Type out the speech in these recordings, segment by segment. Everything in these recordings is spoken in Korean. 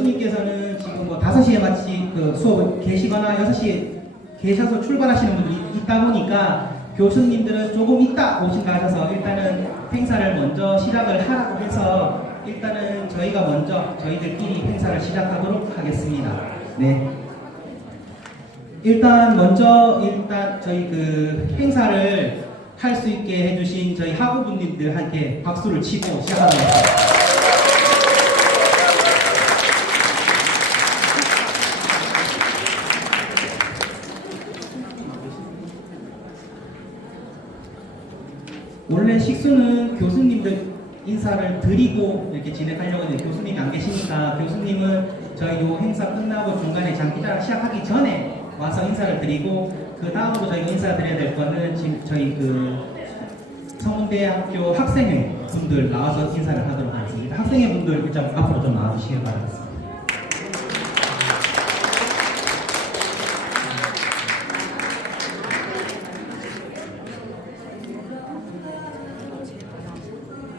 교수님께서는 지금 뭐 5시에 마치 그 수업을 계시거나 6시에 계셔서 출발하시는 분들이 있다 보니까 교수님들은 조금 있다 오신다 하셔서 일단은 행사를 먼저 시작을 하라고 해서 일단은 저희가 먼저 저희들끼리 행사를 시작하도록 하겠습니다. 네. 일단 저희 그 행사를 할 수 있게 해주신 저희 학우분들한테 박수를 치고 시작하겠습니다. 원래 식수는 교수님들 인사를 드리고 이렇게 진행하려고 했는데 교수님이 안 계시니까 교수님은 저희 요 행사 끝나고 중간에 장기자랑 시작하기 전에 와서 인사를 드리고 그 다음으로 저희가 인사드려야 될 거는 지금 저희 그 성문대학교 학생회 분들 나와서 인사를 하도록 하겠습니다. 학생회 분들 일단 앞으로 좀 나와주시길 바라겠습니다.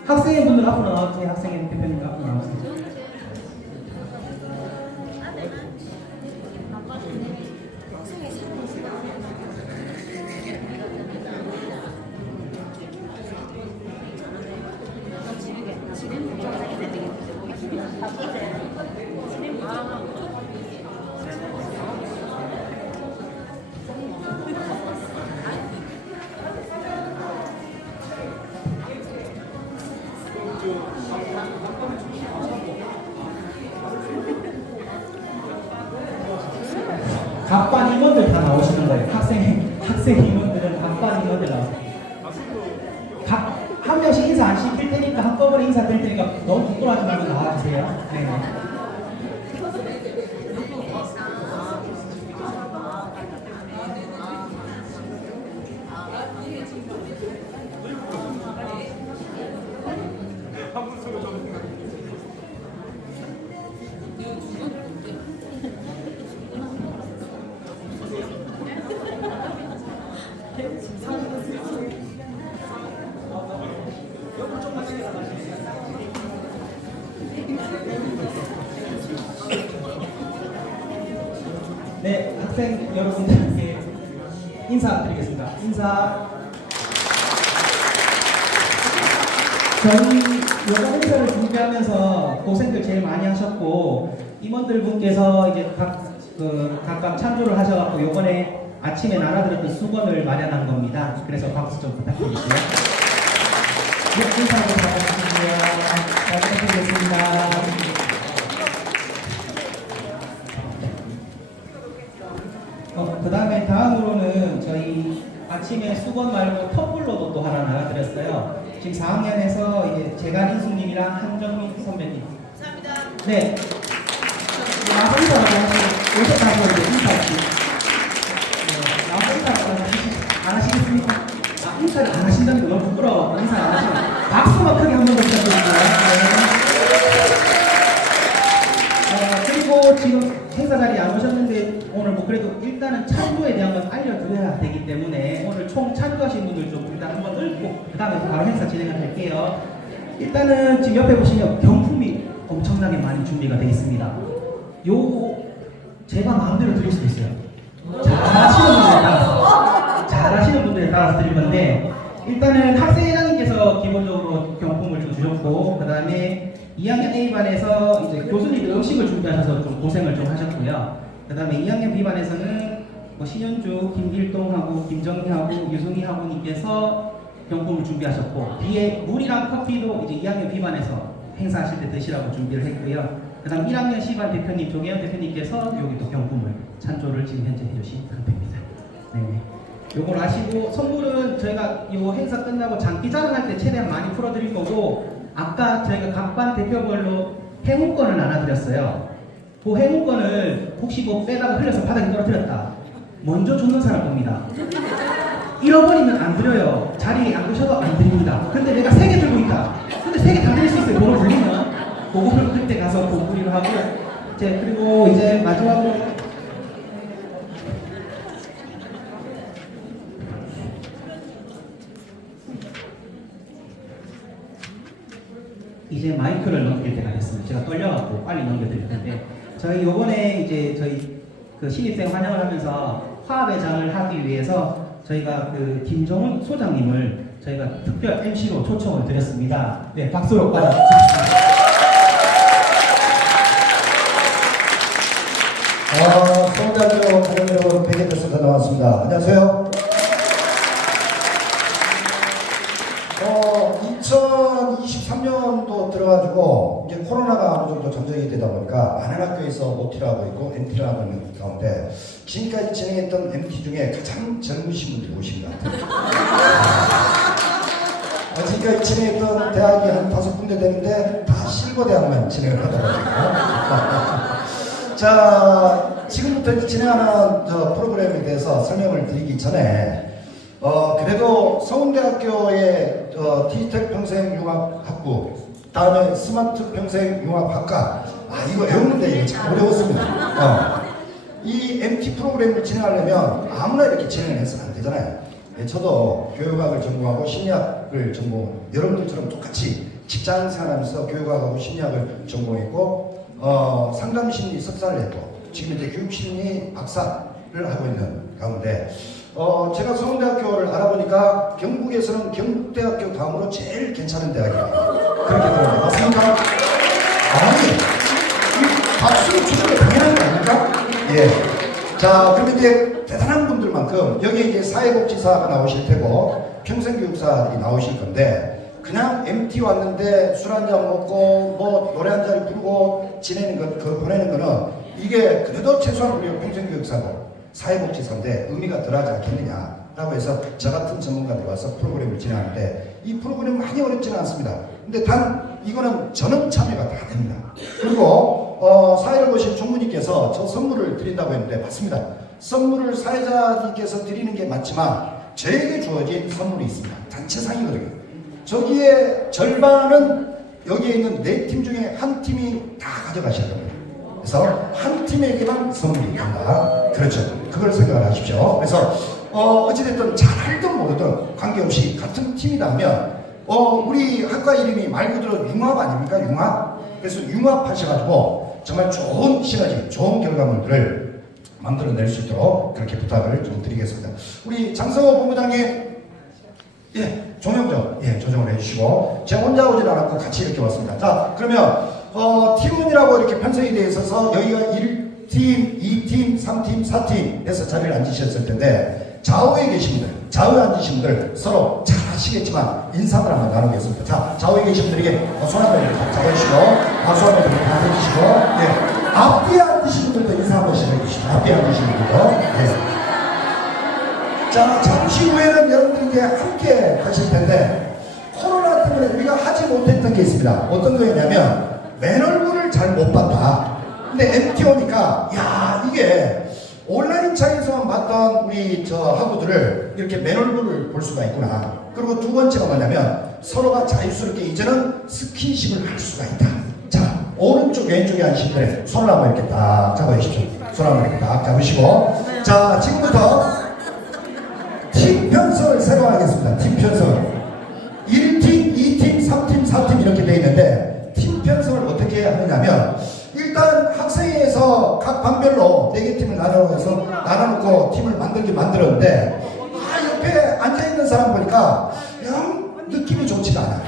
학생회 분들 앞으로 나와주세요. 학생회 대표님 앞으로 나와주세요. 각반 임원들 다 나오시는 거예요. 학생 임원들은 각반 임원들 나오세요. 한 명씩 인사 안 시킬 테니까 한꺼번에 인사 드릴 테니까 너무 부끄러워하지 말고 나와주세요. 네. 네, 학생 여러분들께 인사드리겠습니다. 인사. 저희 요번 행사를 준비하면서 고생들 제일 많이 하셨고 임원들 분께서 이제 각각 참조를 하셔갖고 요번에 아침에 나눠드렸던 수건을 마련한 겁니다. 그래서 박수 좀 부탁드릴게요. 네, 인사 한번 부탁드릴게요. 잘 부탁드리겠습니다. 다음으로는 저희 아침에 수건 말고 텀블러도 또 하나 나눠드렸어요. 지금 4학년에서 이제 재간 인수님이랑 한정민 선배님. 감사합니다. 네. 나서 인사라고 하시고 오셨다고 이제 인사하시. 나서 인사라고 안 하시겠습니까? 인사를 안 하신다는 게 너무 부끄러워. 인사 안 하시면 박수만 크게 한 번 더 부탁드립니다. 그리고 지금 행사 자리에 안 오셨는데 오늘 뭐 그래도 일단은 참조에 대한 건 알려드려야 되기 때문에 오늘 총 참조하신 분들 좀 일단 한번 읽고 그 다음에 바로 행사 진행을 할게요. 일단은 지금 옆에 보시면 경품이 엄청나게 많이 준비가 되어 있습니다. 제가 마음대로 드릴 수도 있어요. 잘하시는 분들에 따라서 드릴 건데 일단은 학생회장님께서 기본적으로 경품을 좀 주셨고 그 다음에 2학년 A반에서 이제 교수님들 음식을 준비하셔서 좀 고생을 좀 하셨고요. 그 다음에 2학년 B반에서는 뭐 신현주, 김길동하고 김정희하고 유승희하고 님께서 경품을 준비하셨고 뒤에 물이랑 커피도 이제 2학년 B반에서 행사하실 때 드시라고 준비를 했고요. 그 다음 1학년 C반 대표님, 조계현 대표님께서 여기 또 경품을 찬조를 지금 현재 해주신 상태입니다. 네. 요걸 아시고 선물은 저희가 요 행사 끝나고 장기 자랑할 때 최대한 많이 풀어드릴 거고 아까 저희가 각반 대표별로 행운권을 나눠드렸어요. 그 행운권을 혹시 뭐 빼다가 흘려서 바닥에 떨어뜨렸다. 먼저 주는 사람 겁니다. 잃어버리면 안 드려요. 자리에 안 계셔도 안 드립니다. 근데 내가 3개 들고 있다. 근데 3개 다 드릴 수 있어요. 번호 불리면. 그거를 그때 가서 공부를 하고 그리고 이제 마지막으로 이제 마이크를 넘길 때가 됐습니다. 제가 떨려갖고 빨리 넘겨드릴 텐데, 저희 요번에 이제 저희 그 신입생 환영을 하면서 화합회장을 하기 위해서 저희가 그 김정훈 소장님을 저희가 특별 MC로 초청을 드렸습니다. 네, 박수로 받아주십니다. 서울대학교 가족 여러분, 백예대수가 나왔습니다. 안녕하세요. 2023년도 들어가지고 이제 코로나가 어느 정도 잠정이 되다 보니까 많은 학교에서 OT를 하고 있고 MT를 하고 있는 가운데 지금까지 진행했던 MT 중에 가장 젊으신 분들이 오신 것 같아요. 지금까지 진행했던 대학이 한 5군데 되는데 다 실버대학만 진행을 하더라고요. 자, 지금부터 진행하는 프로그램에 대해서 설명을 드리기 전에 그래도 서울대학교의 디지털 평생융합학부, 다음에 스마트 평생융합학과, 이거 외우는데 이게 참 어려웠습니다. 이 MT 프로그램을 진행하려면 아무나 이렇게 진행을 해서는 안 되잖아요. 저도 교육학을 전공하고 심리학을 전공, 여러분들처럼 똑같이 직장 생활하면서 교육학하고 심리학을 전공했고 상담심리 석사를 했고 지금 이제 교육심리 박사를 하고 있는 가운데 제가 서울대학교를 알아보니까 경북에서는 경북대학교 다음으로 제일 괜찮은 대학이에요. 그렇게 들어요. 맞습니까? 아니, 박수를 주는 게 당연한 거 아닙니까? 예. 자, 그러면 이제 대단한 분들만큼 여기 이제 사회복지사가 나오실 테고 평생교육사들이 나오실 건데 그냥 MT 왔는데 술 한잔 먹고 뭐 노래 한 잔 부르고 지내는 것, 보내는 거는 이게 그래도 최소한 우리가 평생교육사고 사회복지사인데 의미가 덜하지 않겠느냐라고 해서 저 같은 전문가들이 와서 프로그램을 진행하는데 이 프로그램 많이 어렵지는 않습니다. 근데 단 이거는 전원 참여가 다 됩니다. 그리고 사회를 보신 총무님께서 저 선물을 드린다고 했는데 맞습니다. 선물을 사회자님께서 드리는 게 맞지만 저에게 주어진 선물이 있습니다. 단체상이거든요. 저기에 절반은 여기에 있는 4팀 중에 한 팀이 다 가져가셔야 됩니다. 그래서 한 팀에게만 선물이 간다. 그렇죠. 그걸 생각을 하십시오. 그래서 어찌됐든 잘알든 모르든 관계없이 같은 팀이라면 우리 학과 이름이 말 그대로 융합 아닙니까? 융합. 그래서 융합하셔가지고 정말 좋은 시너지, 좋은 결과물들을 만들어낼 수 있도록 그렇게 부탁을 좀 드리겠습니다. 우리 장성호 본부장님, 예, 조명 좀 조정을 해주시고 제가 혼자 오진 않았고 같이 이렇게 왔습니다. 자, 그러면 팀원이라고 이렇게 편성이 되어 있어서 여기가 1팀, 2팀, 3팀, 4팀 해서 자리를 앉으셨을 텐데 좌우에 계신 분들, 좌우에 앉으신 분들 서로 잘 아시겠지만 인사를 한번 나누겠습니다. 자, 좌우에 계신 분들에게 손 한번 잡아주시고 박수 한번 다 해주시고, 예, 앞뒤에 앉으신 분들도 인사 한 번씩 해주시고, 앞뒤에 앉으신 분들도, 예. 자, 잠시 후에는 여러분들이 함께 하실 텐데 코로나 때문에 우리가 하지 못했던 게 있습니다. 어떤 거였냐면 맨 얼굴을 잘 못 봤다. 근데 MT 오니까 야, 이게 온라인창에서만 봤던 우리 학우들을 이렇게 맨 얼굴을 볼 수가 있구나. 그리고 두 번째가 뭐냐면 서로가 자유스럽게 이제는 스킨십을 할 수가 있다. 자, 오른쪽 왼쪽에 앉으신 분들 손을 한번 이렇게 딱 잡아주십시오. 손 한번 이렇게 딱 잡으시고, 자, 지금부터 팀 편성을 새로 하겠습니다. 팀 편성을 1팀, 2팀, 3팀, 4팀 이렇게 되어 있는데 팀 편성을 어떻게 하느냐면 일단 학생회에서 각 반별로 4개 팀을 나눠놓고 팀을 만들었는데 옆에 앉아있는 사람 보니까 영 느낌이 좋지가 않아.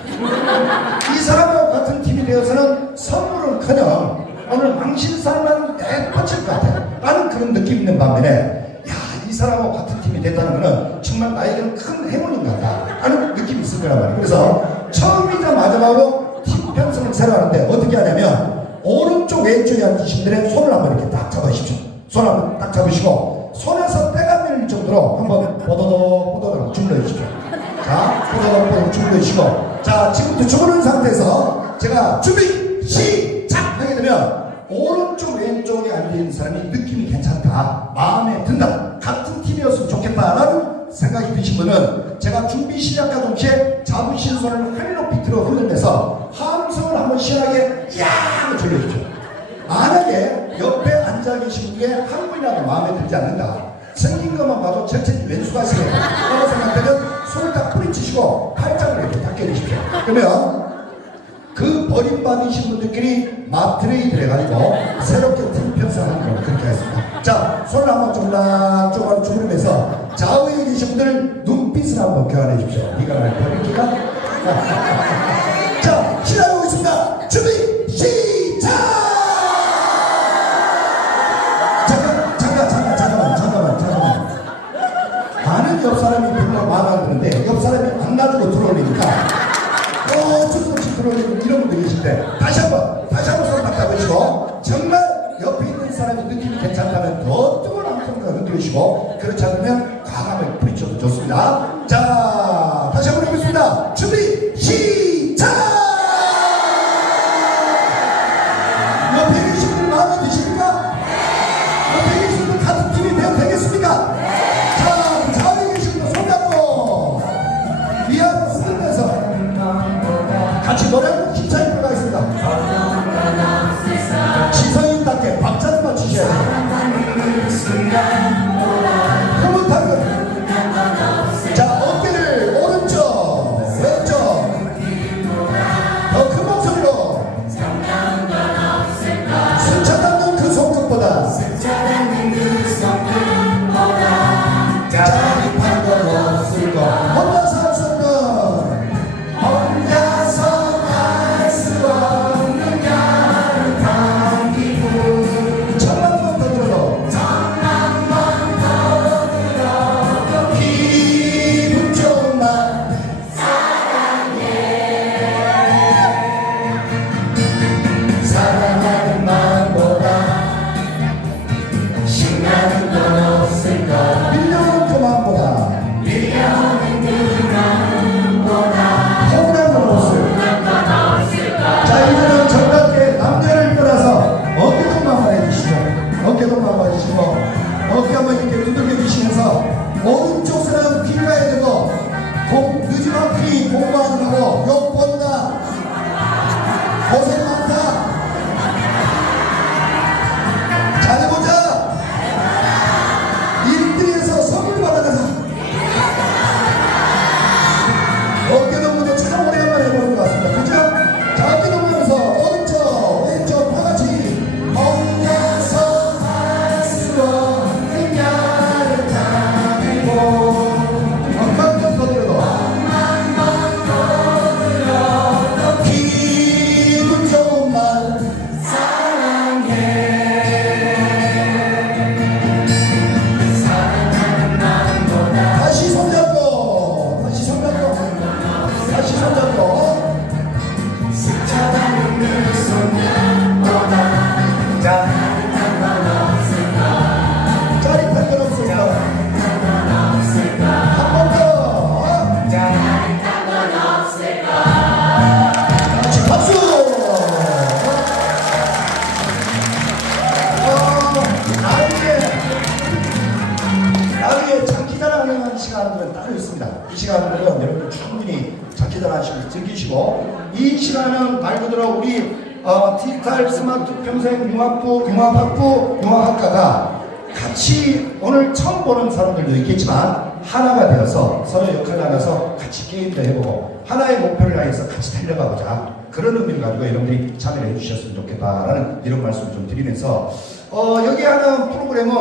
이 사람하고 같은 팀이 되어서는 선물은커녕 오늘 망신살만 뻗칠 것 같아 라는 그런 느낌이 있는 반면에 이 사람하고 같은 팀이 됐다는 것은 정말 나에게는 큰 행운인 것 같다 하는 느낌이 있을 거란 말이에요. 그래서 처음이자 마지막으로 팀 편성을 새로 하는데 어떻게 하냐면 오른쪽 왼쪽에 앉으신 분들의 손을 한번 이렇게 딱 잡으십시오. 손을 한번 딱 잡으시고 손에서 때가 밀릴 정도로 한번 보도록 주물러 주십시오. 자, 보도록 주물러 주시고, 자, 지금부터 주무른 상태에서 제가 준비 시작 하게 되면 오른쪽 왼쪽에 앉아있는 사람이 느낌이 괜찮다, 마음에 든다, 같은 팀이었으면 좋겠다라는 생각이 드신 분은 제가 준비 시작과 동시에 잡으신 손을 하늘 높이 들어 흔들면서 함성을 한번 시원하게 야! 들려주죠. 만약에 옆에 앉아 계신 분에 한 분이라도 마음에 들지 않는다, 생긴 것만 봐도 절체 왼수가시겠다 라고 생각되면 손을 딱 뿌리치시고 팔짱을 이렇게 딱 껴주십시오. 그러면 그 버림받으신 분들끼리 마트레이드 해가지고 새롭게 팀 편성하는 걸로 그렇게 하겠습니다. 자, 손을 한번 쫄랑쫄랑 주무르면서 좌우에 계신 분들 눈빛을 한번 교환해 주십시오. 네가 날 버릴기가? 자, 시작하고 있습니다. 준비, 시작! 잠깐만. 많은 옆 사람이 별로 마음에 안 드는데 옆 사람이 안 놔두고 들어올리니까 주저없이 들어올리는 이런 분들이 계신데 다시 한번 손 딱 잡으시고 정말 옆에 있는 사람이 느낌이 괜찮다면 더 뜨거운 함성을 흔들으시고 그렇지 않으면 과감하게 부딪혀도 좋습니다. 자, 다시 한번 해보겠습니다. 준비, 시작! 옆에 계신 분 마음에 드십니까? 옆에 계신 분 같은 팀이 되어도 되겠습니까? 자, 좌우에 계신 분 손 잡고 위아래로 흔들면서 같이 노래하고 힘차게 들어가겠습니다. 지성인답게 박자를 맞추셔야 돼요. 흐뭇하게. 자, 어깨를 오른쪽, 왼쪽. 더 큰 목소리로. 스쳐닿는 그 손끝보다. 짜릿한 건 없을 것. 혼자서 할 수 없는. 혼자서 할 수 없는 가득한 기분. 천만 번 더 들어도. 기분 좋은 날. 사랑하는 마음보다 신나는 건 없을까. 밀려오는 그 마음보다 억울한 건 없을까. 자, 이제는 정답게 남녀를 떠나서 어깨동무만 해주시죠. 어깨동무만 해주시고 어깨 한번 이렇게 두들겨 주시면서 오른쪽 사람 길 가야 되고 늦은 앞이 공부하지 말고 욕 본다. 고생 많다. 잘해보자. 1등에서 선물 받아가자. 어깨동무도 참 오래간만에 해보는 것 같습니다. 그죠? 자, 어깨동무하면서 오른쪽 왼쪽 다같이 혼자서 할 수 없는 야릇한 행복. 한번 더 들어도 기분 좋은 날 다시 손잡고 짜릿한 건 없을까? 한 번 더. 같이 박수. 나중에 장기자랑하는 시간들은 따로 있습니다. 이 시간들은 여러분들 충분히 장기자랑하시고 즐기시고 이 시간은 말 그대로 우리 디지털 스마트 평생 융합학과가 같이 오늘 처음 보는 사람들도 있겠지만 하나가 되어서 서로 역할을 나눠서 같이 게임도 해보고 하나의 목표를 향해서 같이 달려가보자. 그런 의미를 가지고 여러분들이 참여를 해주셨으면 좋겠다라는 이런 말씀을 좀 드리면서 여기 하는 프로그램은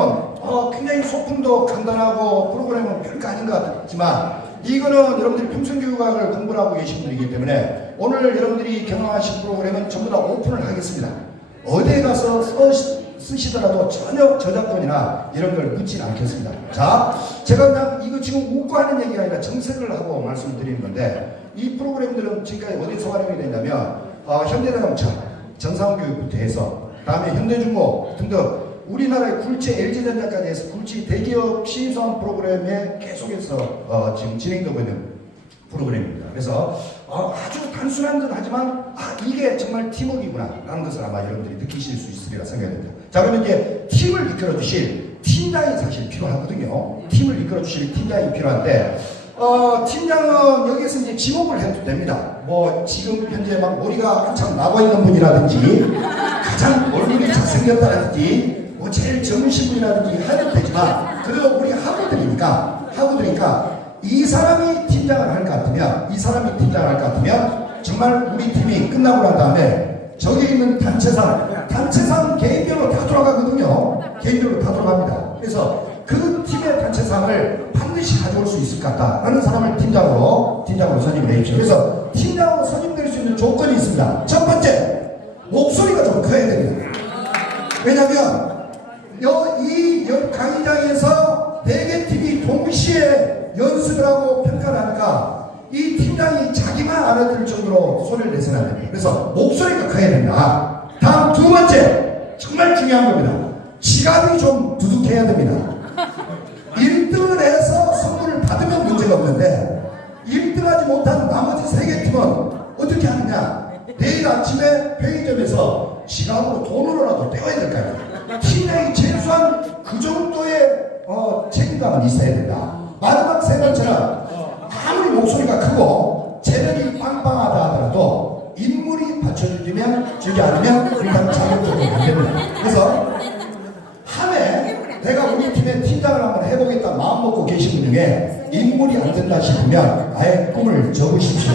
굉장히 소품도 간단하고 프로그램은 별거 아닌 것 같지만 이거는 여러분들이 평생교육학을 공부를 하고 계신 분이기 때문에 오늘 여러분들이 경험하신 프로그램은 전부 다 오픈을 하겠습니다. 어디에 가서 쓰시더라도 전혀 저작권이나 이런 걸 묻지는 않겠습니다. 자, 제가 그냥 이거 지금 웃고 하는 얘기가 아니라 정색을 하고 말씀을 드리는 건데 이 프로그램들은 지금까지 어디서 활용이 되냐면 현대자동차, 정상교육부터 해서 다음에 현대중공 등등 우리나라의 굴지 LG전자까지 해서 굴지 대기업 신입사원 프로그램에 계속해서 지금 진행되고 있는 프로그램입니다. 그래서 아주 단순한 듯 하지만 이게 정말 팀워크이구나 라는 것을 아마 여러분들이 느끼실 수 있으리라 생각됩니다. 자, 그러면 이제 팀을 이끌어 주실 팀장이 사실 필요하거든요. 팀을 이끌어 주실 팀장이 필요한데 팀장은 여기에서 이제 지목을 해도 됩니다. 뭐 지금 현재 막 머리가 한참 나고 있는 분이라든지 가장 얼굴이 잘생겼다든지 뭐 제일 젊으신 분이라든지 해도 되지만 그래도 우리 학우들이니까 이 사람이 팀장을 할 것 같으면 정말 우리 팀이 끝나고 난 다음에 저기 있는 단체상 개인별로 다 돌아가거든요. 개인별로 다 돌아갑니다. 그래서 그 팀의 단체상을 반드시 가져올 수 있을 것 같다라는 사람을 팀장으로 선임해 주십시오. 그래서 팀장으로 선임될 수 있는 조건이 있습니다. 첫 번째, 목소리가 좀 커야 됩니다. 왜냐하면 이 강의장에서 4개 팀이 동시에 연습을 하고 평가를 하니까 이 팀장이 자기만 알아들을 정도로 소리를 내서는 안 됩니다. 그래서 목소리가 커야 된다. 다음 두 번째, 정말 중요한 겁니다. 지갑이 좀 두둑해야 됩니다. 1등을 해서 선물을 받으면 문제가 없는데 1등하지 못한 나머지 3개 팀은 어떻게 하느냐, 내일 아침에 편의점에서 지갑으로 돈으로라도 떼어야 될 거 아니에요. 팀장이 최소한 그 정도의 책임감은 있어야 된다. 마지막 세 번째는 아무리 목소리가 크고 재력이 빵빵하다 하더라도 인물이 받쳐주면 주지 않으면 그 사람 자격적으로 안 됩니다. 그래서 함에 내가 우리 팀의 팀장을 한번 해보겠다 마음 먹고 계신 분 중에 인물이 안 된다 싶으면 아예 꿈을 접으십시오.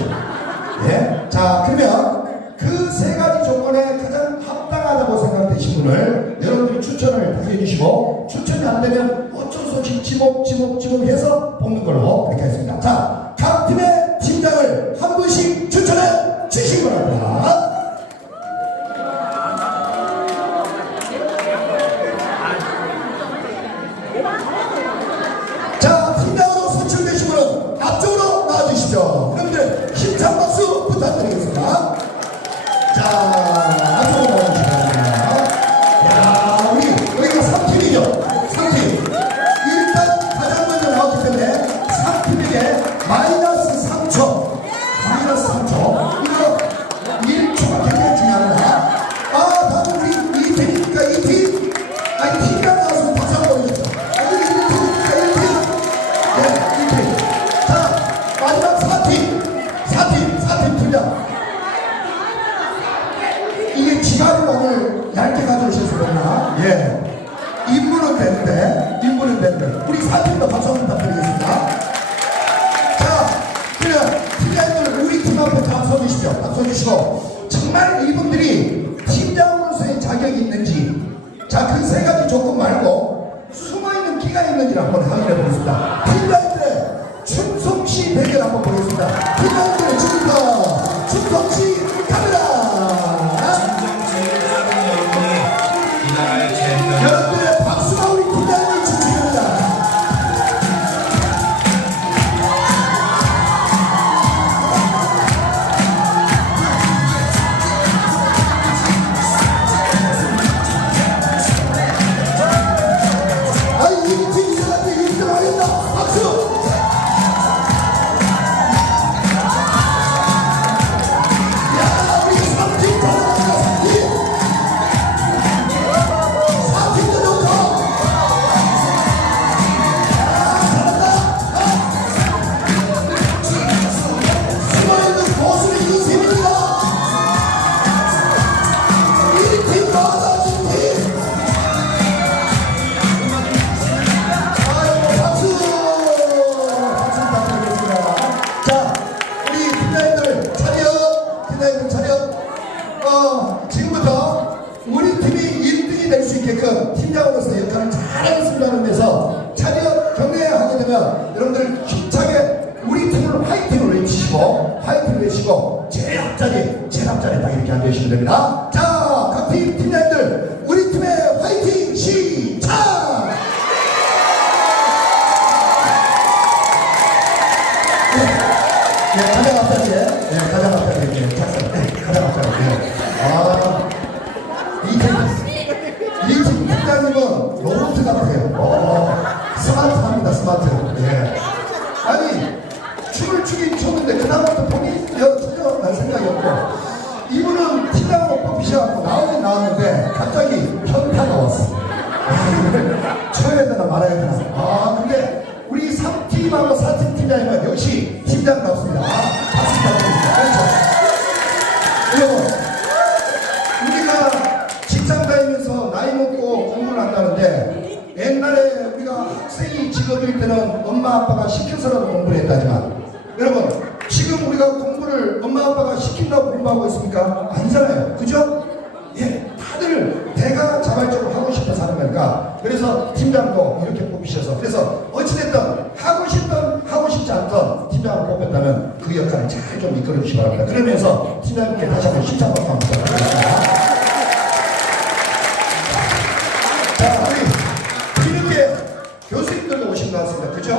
예? 자, 그러면 그 3가지 조건에 가장 합당하다고 생각되신 분을 여러분들이 추천을 해주시고, 추천이 안 되면 어쩔 수 없이 지목해서 뽑는 걸로 그렇게 하겠습니다. 자, 각 팀의 팀장을 한 분씩 추천해 주시기 바랍니다. 자, 팀장으로 선출되신 분은 앞쪽으로 나와주시죠. 여러분들 힘찬 박수 부탁드리겠습니다. 자, 앞으로 나와주시기 바랍니다. 야, 여기가 3팀이죠. 3팀. 일단 가장 먼저 나왔기 때문에 3팀에게 마이너스 3초. 이거 1초가 굉장히 중요합니다. 다음 우리 2팀이니까 2팀. 아니, 팀장 나와서 박수 한번 보여주세요. 1팀이니까 1팀. 네, 2팀. 자, 마지막 4팀 팀장. 이게 지갑을 오늘 얇게 가져오셔서 그러나, 예. 인물은 되는데. 우리 4팀도 박수 한번 부탁드리겠습니다. 자, 그러면 팀장님들 우리 팀 앞에 다 서주시죠. 다 서주시고, 정말 이분들이 팀장으로서의 자격이 있는지, 자, 그 3가지 조건 말고 숨어있는 끼가 있는지를 한번 확인해 보겠습니다. 팀장님들의 춤솜씨 대결 한번 보겠습니다. 팀장님들의 지금부터 춤솜씨 갑니다. 여러분들의 박수가 우리 팀장님을 지켜줍니다. 아이, 이 팀 이사한테 1등 하겠다. 박수! 야, 우리 3팀 가져간다. 4팀도 좋다. 숨어있는 고수는 2팀입니다. 1팀 받아준 팀. 아이고, 박수 부탁드리겠습니다. 자, 우리 팀장님들 차렷. 지금부터 우리 팀이 1등이 될 수 있게끔 팀장으로서 역할을 잘하겠습니다는 데서 차렷 경례하게 되면 여러분들 힘차게 우리 팀을 화이팅을 외치시고 제일 앞자리에 딱 이렇게 앉아주시면 됩니다. 자, 각 팀 팀장님들 우리 팀의 화이팅 시작! 가장 앞자리에 가장 앞자리에 이 팀 팀장님은 로봇 같아요. 스마트합니다. 스마트. 예. 아니, 춤을 추긴 췄는데 그다음부터 본인이 진짜 날 생각이 없고, 이분은 팀장으로 뽑히셔갖고 나오긴 나왔는데 갑자기 현타가 왔어. 쳐야 되나 말아야 되나. 근데 우리 3팀하고 4팀 팀장님은 역시 팀장답습니다. 박수 부탁드립니다. 그렇죠. 여러분, 우리가 직장 다니면서 나이 먹고 공부를 한다는데, 옛날에 우리가 학생이 직업일 때는 엄마 아빠가 시켜서라도 공부를 했다지만, 여러분 지금 우리가 공부를 엄마 아빠가 시킨다고 공부하고 있습니까? 아니잖아요. 그죠? 예, 다들 내가 자발적으로 하고 싶어 사는 거니까. 그래서 팀장도 이렇게 뽑으셔서, 그래서 어찌됐든 하고 싶든 하고 싶지 않든 팀장을 뽑혔다면 그 역할을 잘 좀 이끌어 주시기 바랍니다. 그러면서 팀장님께 다시 한번 심장 박수 한번 부탁드리겠습니다. 자, 우리 이렇게 교수님들도 오신 것 같습니다. 그죠?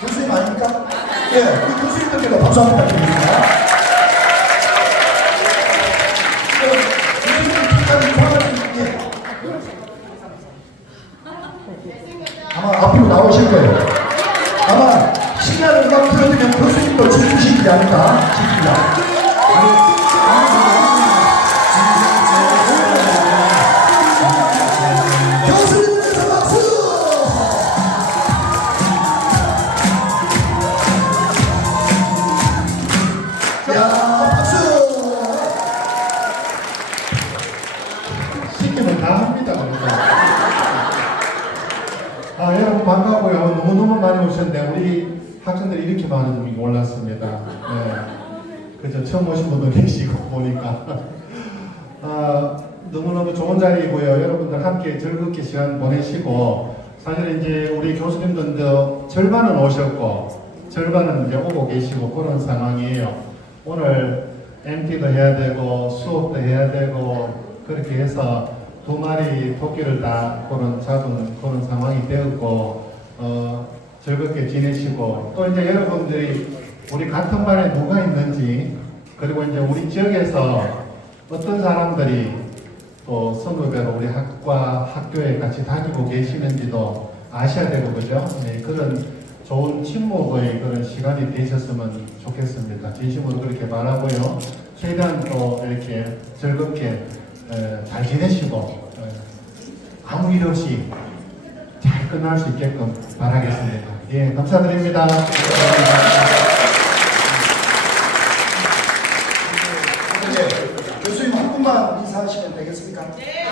교수님 아닙니까? 예, 우리 교수님들께도 박수 한번 부탁드립니다. 아마 앞으로 나오실 거예요. 아마 신나는 음악 틀어드리면 교수님도 춤추시지 않을까 싶습니다. 교수님께서 박수! 야, 박수! 시키면 다 합니다. 아, 여러분 반가워요. 너무너무 많이 오셨는데 우리 학생들이 이렇게 많은 줄 몰랐습니다. 네. 그저 처음 오신 분도 계시고 보니까 너무너무 좋은 자리이고요. 여러분들 함께 즐겁게 시간 보내시고 사실 이제 우리 교수님들도 절반은 오셨고 절반은 이제 오고 계시고 그런 상황이에요. 오늘 MT도 해야 되고 수업도 해야 되고 그렇게 해서 두 마리 토끼를 다 잡은 그런 상황이 되었고 즐겁게 지내시고 또 이제 여러분들이 우리 같은 반에 누가 있는지 그리고 이제 우리 지역에서 어떤 사람들이 또 선후배로 우리 학과 학교에 같이 다니고 계시는지도 아셔야 되고 그죠? 네, 그런 좋은 친목의 그런 시간이 되셨으면 좋겠습니다. 진심으로 그렇게 말하고요. 최대한 또 이렇게 즐겁게 잘 지내시고 아무 일 없이 잘 끝날 수 있게끔 바라겠습니다. 예, 감사드립니다. 네, 교수님 한 분만 인사하시면 되겠습니까? 네.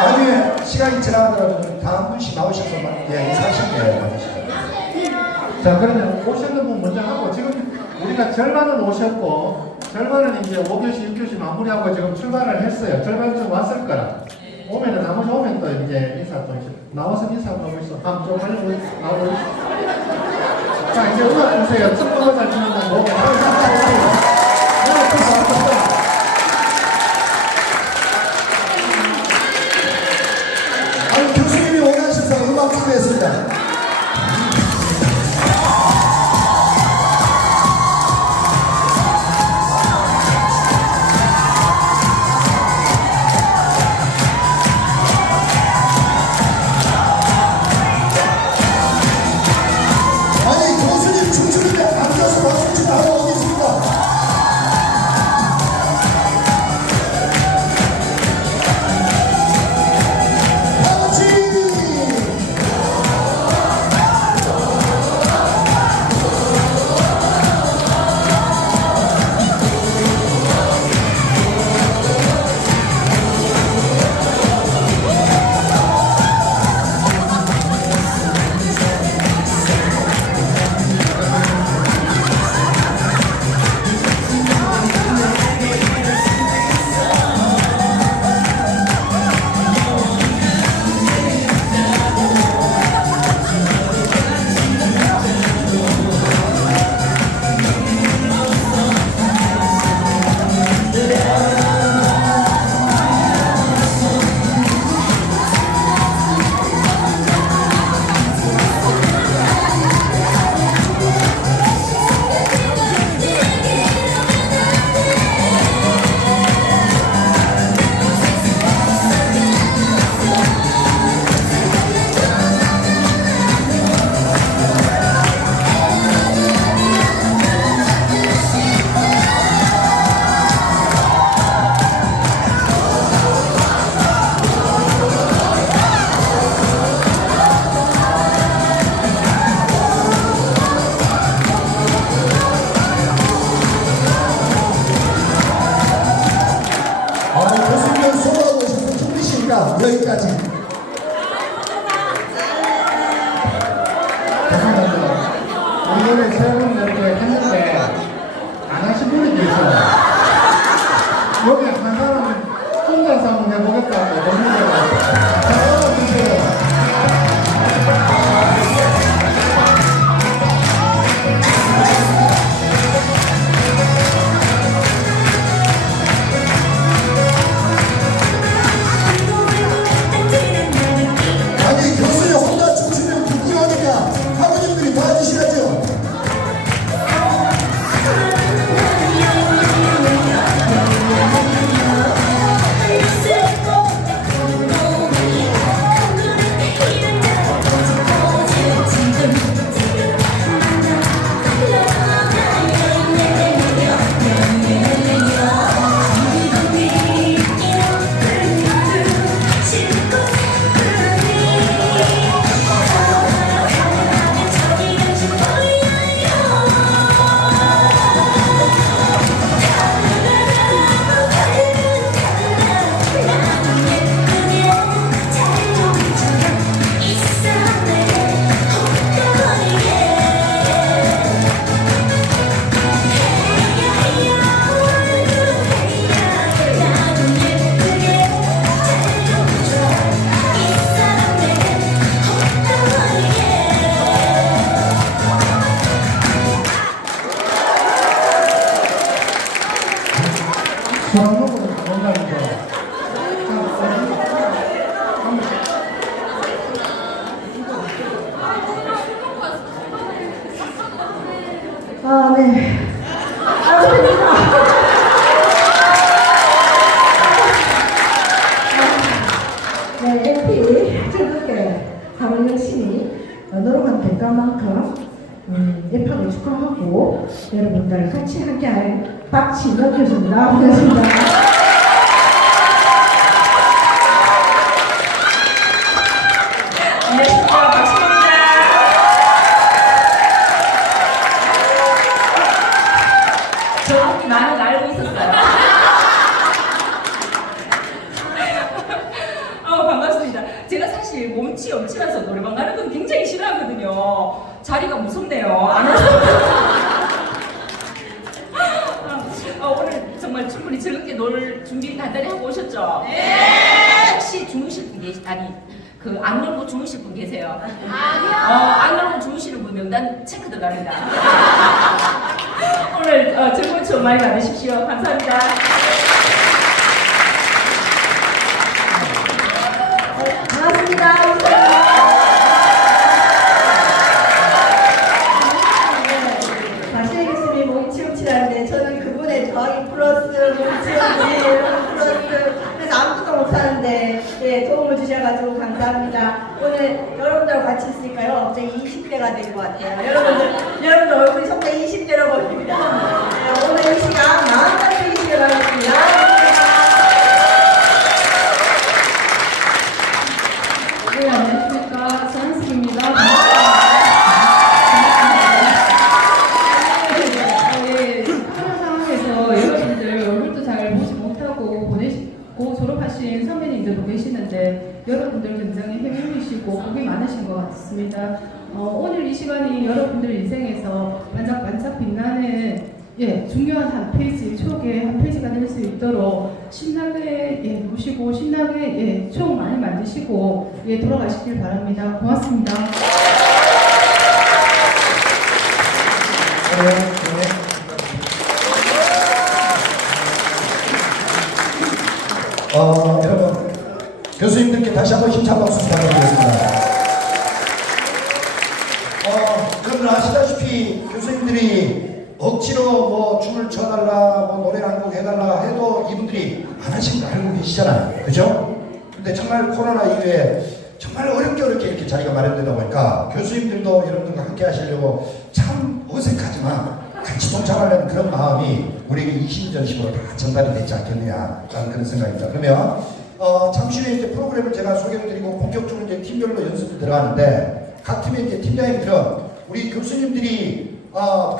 나중에 시간이 지나가더라도 다 한 분씩 나오셔서 인사하시면 돼요. 자, 그러면 오셨는 분 먼저 하고 지금 우리가 절반은 오셨고 절반은 이제 5교시, 6교시 마무리하고 지금 출발을 했어요. 절반쯤 왔을 거라. 오면은 나머지 오면 또 이제 인사 좀 나와서 인사하고 있어. 한번 좀 빨리 나오고 있어. 자, 이제 음악 주세요. 춤도 잘 추는 거 보고. 아니, 교수님이 원하셔서 음악 준비했습니다. 아니, 교수님 춤추는데 앉아서 박수 치는 사람 어디 있습니까? 여기까지. 우리 노래 세분 이렇게 나가서 한번 해보겠다고 너무 자, 주세요. 아니 교수님 혼자 춤추면 부끄러우니까 학우님들이 도와주시라죠. 수학록으로 본다니까. 아, 네. 아, 그러니까. 네, MP 즐겁게 하루 열심히 노력한 대가만큼 입학을 축하하고 여러분들 같이 함께할 박진혁 교수입니다. 반갑습니다. 안녕하십니까, 박신호입니다. 저 나는 알고 있었어요. 반갑습니다. 제가 사실 몸치 엄치라서 노래방 가는 건 굉장히 싫어하거든요. 자리가 무섭네요. 안 와서. 오늘 정말 충분히 즐겁게 놀 준비 간단히 하고 오셨죠? 네. 혹시 주무실 분 안 놀고 주무실 분 계세요? 아니요. 안 놀고 주무시는 분 명단 체크 들어갑니다. 오늘 즐거운 추억 많이 받으십시오. 감사합니다. 반갑습니다. 박신혁 교수님이 몸치움치라는데 저는 그분의 더하기 플러스 몸치움치 플러스 그래서 아무것도 못하는데 예, 도움을 주셔가지고 감사합니다. 오늘 여러분들과 같이 있으니까요 갑자기 20대가 된 것 같아요. 여러분들 얼굴이 정말 20대로 보입니다. 네, 오늘 이 시간 마음껏 즐기시길 바라겠습니다. 네, 안녕하십니까. 전한숙입니다. 코로나 상황에서 여러분들 얼굴도 잘 보지 못하고 보내시고 졸업하신 선배님들도 계시는데 여러분들 굉장히 행운이시고 복이 많으신 것 같습니다. 오늘 이 시간이 여러분들 인생에서 반짝반짝 빛나는 중요한 한 페이지, 추억의 한 페이지가 될 수 있도록 신나게 보시고 신나게 추억 많이 만드시고 돌아가시길 바랍니다. 고맙습니다. 여러분 교수님들께 다시 한번 힘찬 박수 부탁드리겠습니다. 여러분 아시다시피 교수님들이 억지로 뭐 춤을 춰달라, 뭐 노래 한 곡 해달라 해도 이분들이 안 하신 거 알고 계시잖아요. 그죠? 근데 정말 코로나 이후에 정말 어렵게 이렇게 자리가 마련되다 보니까 교수님들도 여러분들과 함께 하시려고 참 어색하지만 같이 동참하려는 그런 마음이 우리에게 이심전심으로 다 전달이 됐지 않겠느냐라는 그런 생각입니다. 그러면 잠시 후에 이제 프로그램을 제가 소개해드리고 본격적으로 이제 팀별로 연습을 들어가는데 각 팀의 이제 팀장님들은 우리 교수님들이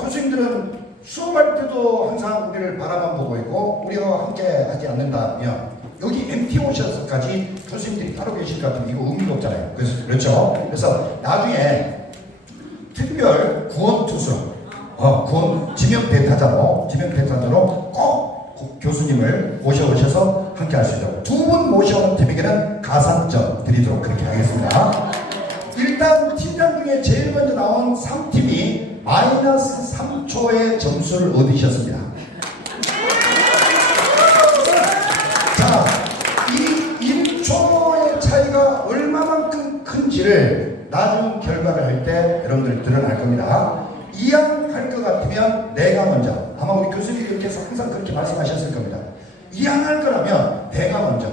교수님들은 수업할 때도 항상 우리를 바라만 보고 있고 우리와 함께 하지 않는다면 여기 MT 오셔서까지 교수님들이 따로 계실 것 같으면 이거 의미가 없잖아요. 그렇죠? 그래서 나중에 특별 구원투수 구원 지명대타자로 꼭 교수님을 모셔오셔서 함께 할 수 있도록 두 분 모셔온 팀에게는 가산점 드리도록 그렇게 하겠습니다. 일단 팀장 중에 제일 먼저 나온 3팀이 마이너스 3초의 점수를 얻으셨습니다. 자, 이 1초의 차이가 얼마만큼 큰지를 나중 결과를 할 때 여러분들 드러날 겁니다. 이양 할 것 같으면 내가 먼저, 아마 우리 교수님께서 항상 그렇게 말씀하셨을 겁니다. 이양 할 거라면 내가 먼저.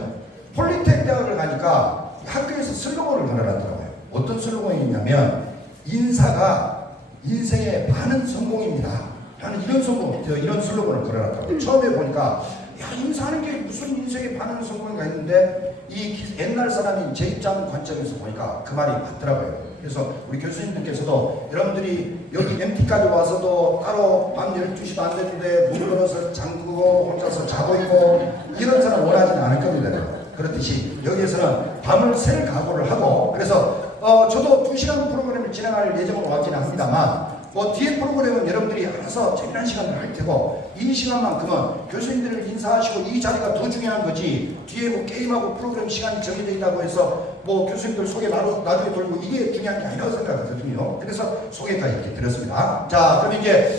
폴리텍 대학을 가니까 학교에서 슬로건을 걸어놨더라고요. 어떤 슬로건이 있냐면 인사가 인생의 반은 성공입니다. 나는 이런 슬로건을 걸어놨더라고요. 처음에 보니까 야, 인사하는 게 무슨 인생의 반은 성공인가 했는데 이 옛날 사람이 제 입장 관점에서 보니까 그 말이 맞더라고요. 그래서 우리 교수님들께서도 여러분들이 여기 MT까지 와서도 따로 밤 12시도 안 됐는데 문 걸어서 잠그고 혼자서 자고 있고 이런 사람 원하지는 않을 겁니다. 그렇듯이 여기에서는 밤을 샐 각오를 하고, 그래서 저도 2시간 프로그램을 진행할 예정으로 왔기는 합니다만 뒤에 프로그램은 여러분들이 알아서 재미난 시간을 할 테고, 이 시간만큼은 교수님들을 인사하시고 이 자리가 더 중요한 거지, 뒤에 뭐 게임하고 프로그램 시간이 정해져 있다고 해서 뭐 교수님들 소개 나중에 돌리고 이게 중요한 게 아니라고 생각하거든요. 그래서 소개까지 이렇게 드렸습니다. 자, 그럼 이제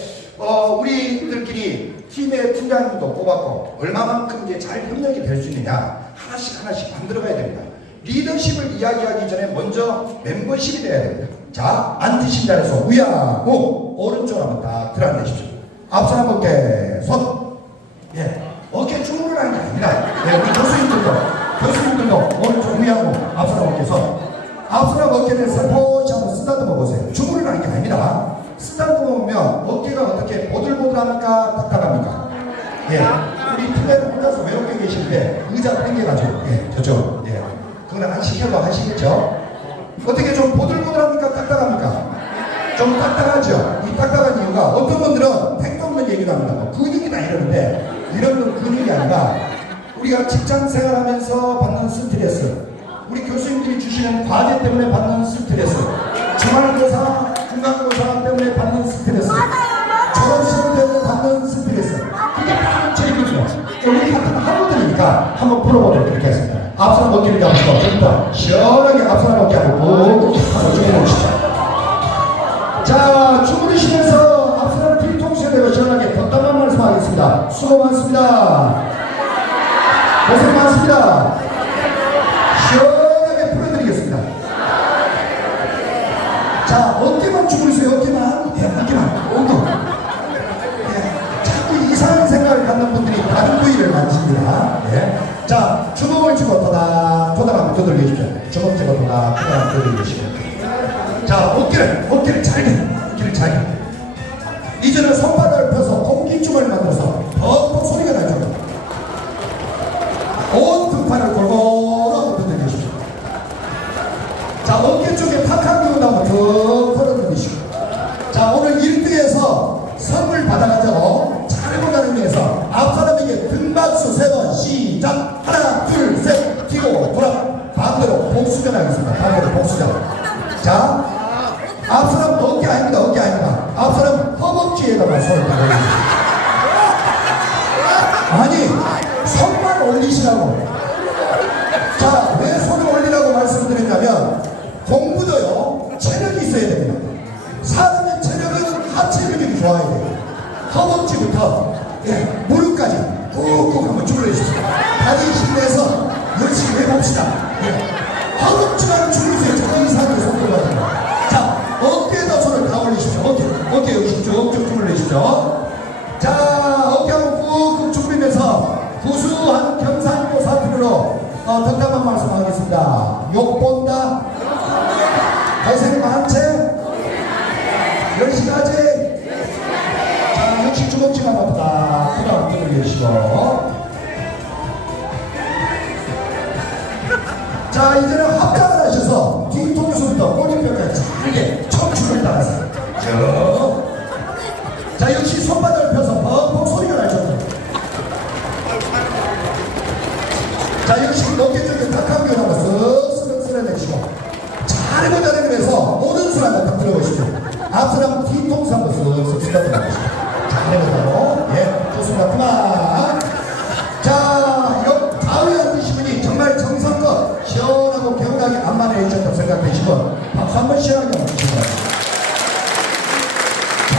우리들끼리 팀의 팀장님도 뽑았고 얼마만큼 이제 잘 협력이 될 수 있느냐 하나씩 만들어가야 됩니다. 리더십을 이야기하기 전에 먼저 멤버십이 돼야 됩니다. 자, 앉으신 자리에서 우야고 오른쪽 한번 딱 들어앉으십시오. 앞선 한 번께 손. 예, 어깨 주물을 하는 게 아니라, 예, 우리 교수님들도 오른쪽 우야고 앞선 한 번께 손. 앞선 한 어깨를 살포시 한번 쓰다듬어 보세요. 주물을 하는 게 아니라 쓰다듬어 보면 어깨가 어떻게 보들보들합니까? 딱딱합니까? 예, 우리 팀에는 혼자서 외롭게 계시는데 의자 당겨가지고, 예, 저쪽, 예, 그거는 한 시켜도 하시겠죠? 어떻게 좀 보들보들합니까? 딱딱합니까? 좀 딱딱하죠? 이 딱딱한 이유가 어떤 분들은 택도 없는 얘기도 합니다. 뭐 근육이다 이러는데 이런 건 근육이 아니라 우리가 직장 생활하면서 받는 스트레스, 우리 교수님들이 주시는 과제 때문에 받는 스트레스, 주말고사, 중간고사 때문에 받는 스트레스, 졸업시험 때문에 받는 스트레스, 그게 다 제일이죠. 우리 같은 학우들이니까 한번 풀어보도록 그렇게 하겠습니다. 앞선 어깨를 잡으시고 전부 시원하게 앞선 어깨 하고 꾹 하고 주무르시죠. 자, 주무르시면서 앞선 뒤통수에 대고 시원하게 덧담한 말씀하겠습니다. 수고 많습니다. 고생 많습니다. 시원하게 풀어드리겠습니다. 자, 어깨만 주무르세요. 어깨만. 예, 어깨만. 예, 자꾸 이상한 생각을 갖는 분들이 다른 부위를 만집니다. 예. 자, 주먹을 쥐고 토닥 한번 두들겨 주십시오. 주먹 쥐고 토닥 한번 두들겨 주십시오. 자, 어깨를 잘게. 이제는 손바닥을 펴서 공기주머니를 만들어서 퍽퍽 소리가 날 정도로 온 등판을 골고루 두들겨 주십시오. 자, 어깨 쪽에 탁한 기운 한번 더 걸어드리시고, 자, 오늘 1등에서 선물 받아가지고 잘해보자는 의미에서 앞 사람에게 등박수 3번 시작. 하나 둘 셋 뛰고 돌아 반대로 복수전 하겠습니다. 반대로 복수전. 자, 앞 사람 어깨 아닙니다. 앞 사람 허벅지에다가 손을 대고 아니, 손만 올리시라고. 자, 왜 손을 올리라고 말씀드렸냐면 공부도요 체력이 있어야 됩니다. 사람의 체력은 하체 근육이 좋아야 돼요. 허벅지부터, 예, 무릎까지 꾹꾹 한번 주물러주십시오. 다리 힘내서 열심히 해봅시다. 예. 허벅지만 주무르세요. 자꾸 이상하게 손을 받으면. 자, 어깨에다 손을 다 올리십시오. 어깨 여기 쭉쭉 주물러주십시오. 자, 어깨 한번 꾹꾹 주물리면서 구수한 경상도 사투리로 덕담한 말씀하겠습니다. 욕본다, 고생 많지, 열심히 하지. 자, 역시 주먹지가 나보다 부담 들으시고. 자, 이제는 합장을 하셔서 뒤통수부터 꼬리뼈까지 이렇게 척추를 따라서 자, 역시 손바닥을 펴서 퍽퍽 소리가 날 정도로. 자, 역시 어깨 쪽에 탁한 기운 한번 쓱쓱 쓸어내시고 잘해보자면서 오른손 한번 딱 들어보시죠. 앞사람 뒤통수 한번 쓱쓱 쓸어내시고 잘해보자고. 예, 좋습니다. 그만. 자, 다음 생각되시면 박수 한번 시원하게 한번 주시기 바랍니다. 자,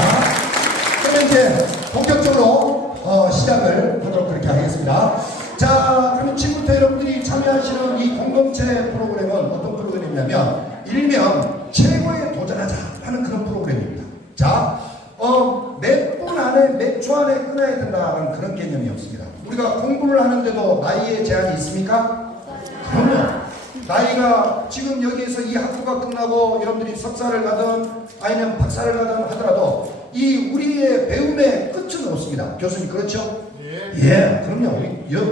그러면 이제 본격적으로 시작을 하도록 그렇게 하겠습니다. 자, 그러면 지금부터 여러분들이 참여하시는 이 공동체 프로그램은 어떤 프로그램이냐면 일명 최고에 도전하자 하는 그런 프로그램입니다. 자, 몇 분 안에, 몇 초 안에 끝나야 된다는 그런 개념이 없습니다. 우리가 공부를 하는데도 나이에 제한이 있습니까? 그럼요. 나이가 지금 여기에서 이 학부가 끝나고 여러분들이 석사를 가든 아니면 박사를 가든 하더라도 이 우리의 배움의 끝은 없습니다. 교수님 그렇죠? 예, 그럼요.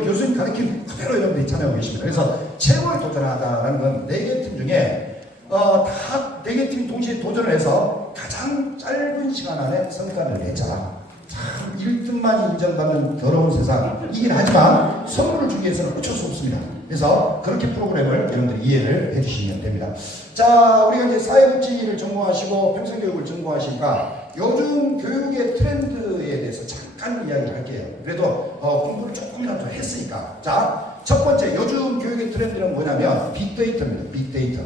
교수님 가르침 그대로 여러분들이 참여하고 계십니다. 그래서 최고에 도전하다라는 건 4개 팀 중에 다 4개 팀 동시에 도전을 해서 가장 짧은 시간 안에 성과를 내자. 참 1등만 인정받는 더러운 세상이긴 하지만 선물을 주기 위해서는 어쩔 수 없습니다. 그래서 그렇게 프로그램을 여러분들이 이해를 해주시면 됩니다. 자, 우리가 이제 사회복지를 전공하시고 평생교육을 전공하시니까 요즘 교육의 트렌드에 대해서 잠깐 이야기를 할게요. 그래도 공부를 조금이라도 했으니까. 자, 첫 번째 요즘 교육의 트렌드는 뭐냐면 빅데이터입니다. 빅데이터.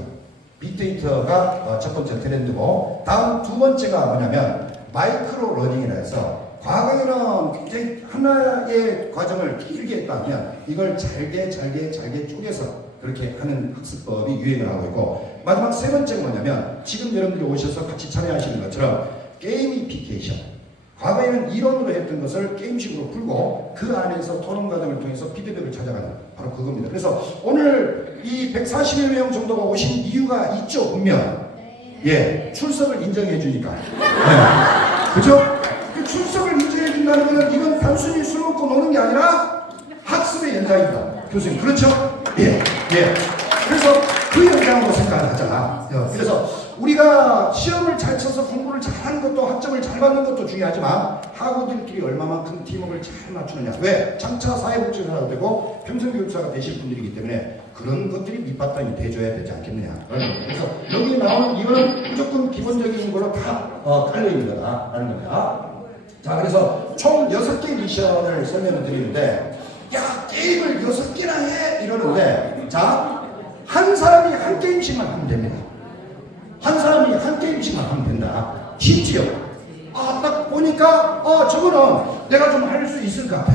빅데이터가 첫 번째 트렌드고, 다음 두 번째가 뭐냐면 마이크로 러닝이라 해서 과거에는 굉장히 하나의 과정을 길게 했다면 이걸 잘게 쪼개서 그렇게 하는 학습법이 유행을 하고 있고, 마지막 세 번째가 뭐냐면 지금 여러분들이 오셔서 같이 참여하시는 것처럼 게이미피케이션. 과거에는 이론으로 했던 것을 게임식으로 풀고 그 안에서 토론 과정을 통해서 피드백을 찾아가는 바로 그겁니다. 그래서 오늘 이 140여 명 정도가 오신 이유가 있죠, 분명. 예, 출석을 인정해 주니까. 네. 그죠? 출석을 인정해 준다는 것은 이건 단순히 술 먹고 노는 게 아니라 학습의 연장입니다. 교수님, 그렇죠? 예, 예. 그래서 그 연장으로 생각을 하잖아. 그래서 우리가 시험을 잘 쳐서 공부를 잘하는 것도 학점을 잘 받는 것도 중요하지만 학우들끼리 얼마만큼 팀워크를 잘 맞추느냐. 왜? 장차 사회복지사가 되고 평생교육사가 되실 분들이기 때문에 그런 것들이 밑바탕이 돼줘야 되지 않겠느냐. 그래서 여기 나오는 이거는 무조건 기본적인 거로 다 깔려있는 거다라는 겁니다. 자, 그래서 총 6개 미션을 설명을 드리는데, 야, 게임을 6개나 해! 이러는데, 자, 한 사람이 한 게임씩만 하면 됩니다. 한 사람이 한 게임씩만 하면 된다. 심지어, 딱 보니까, 저거는 내가 좀 할 수 있을 것 같아.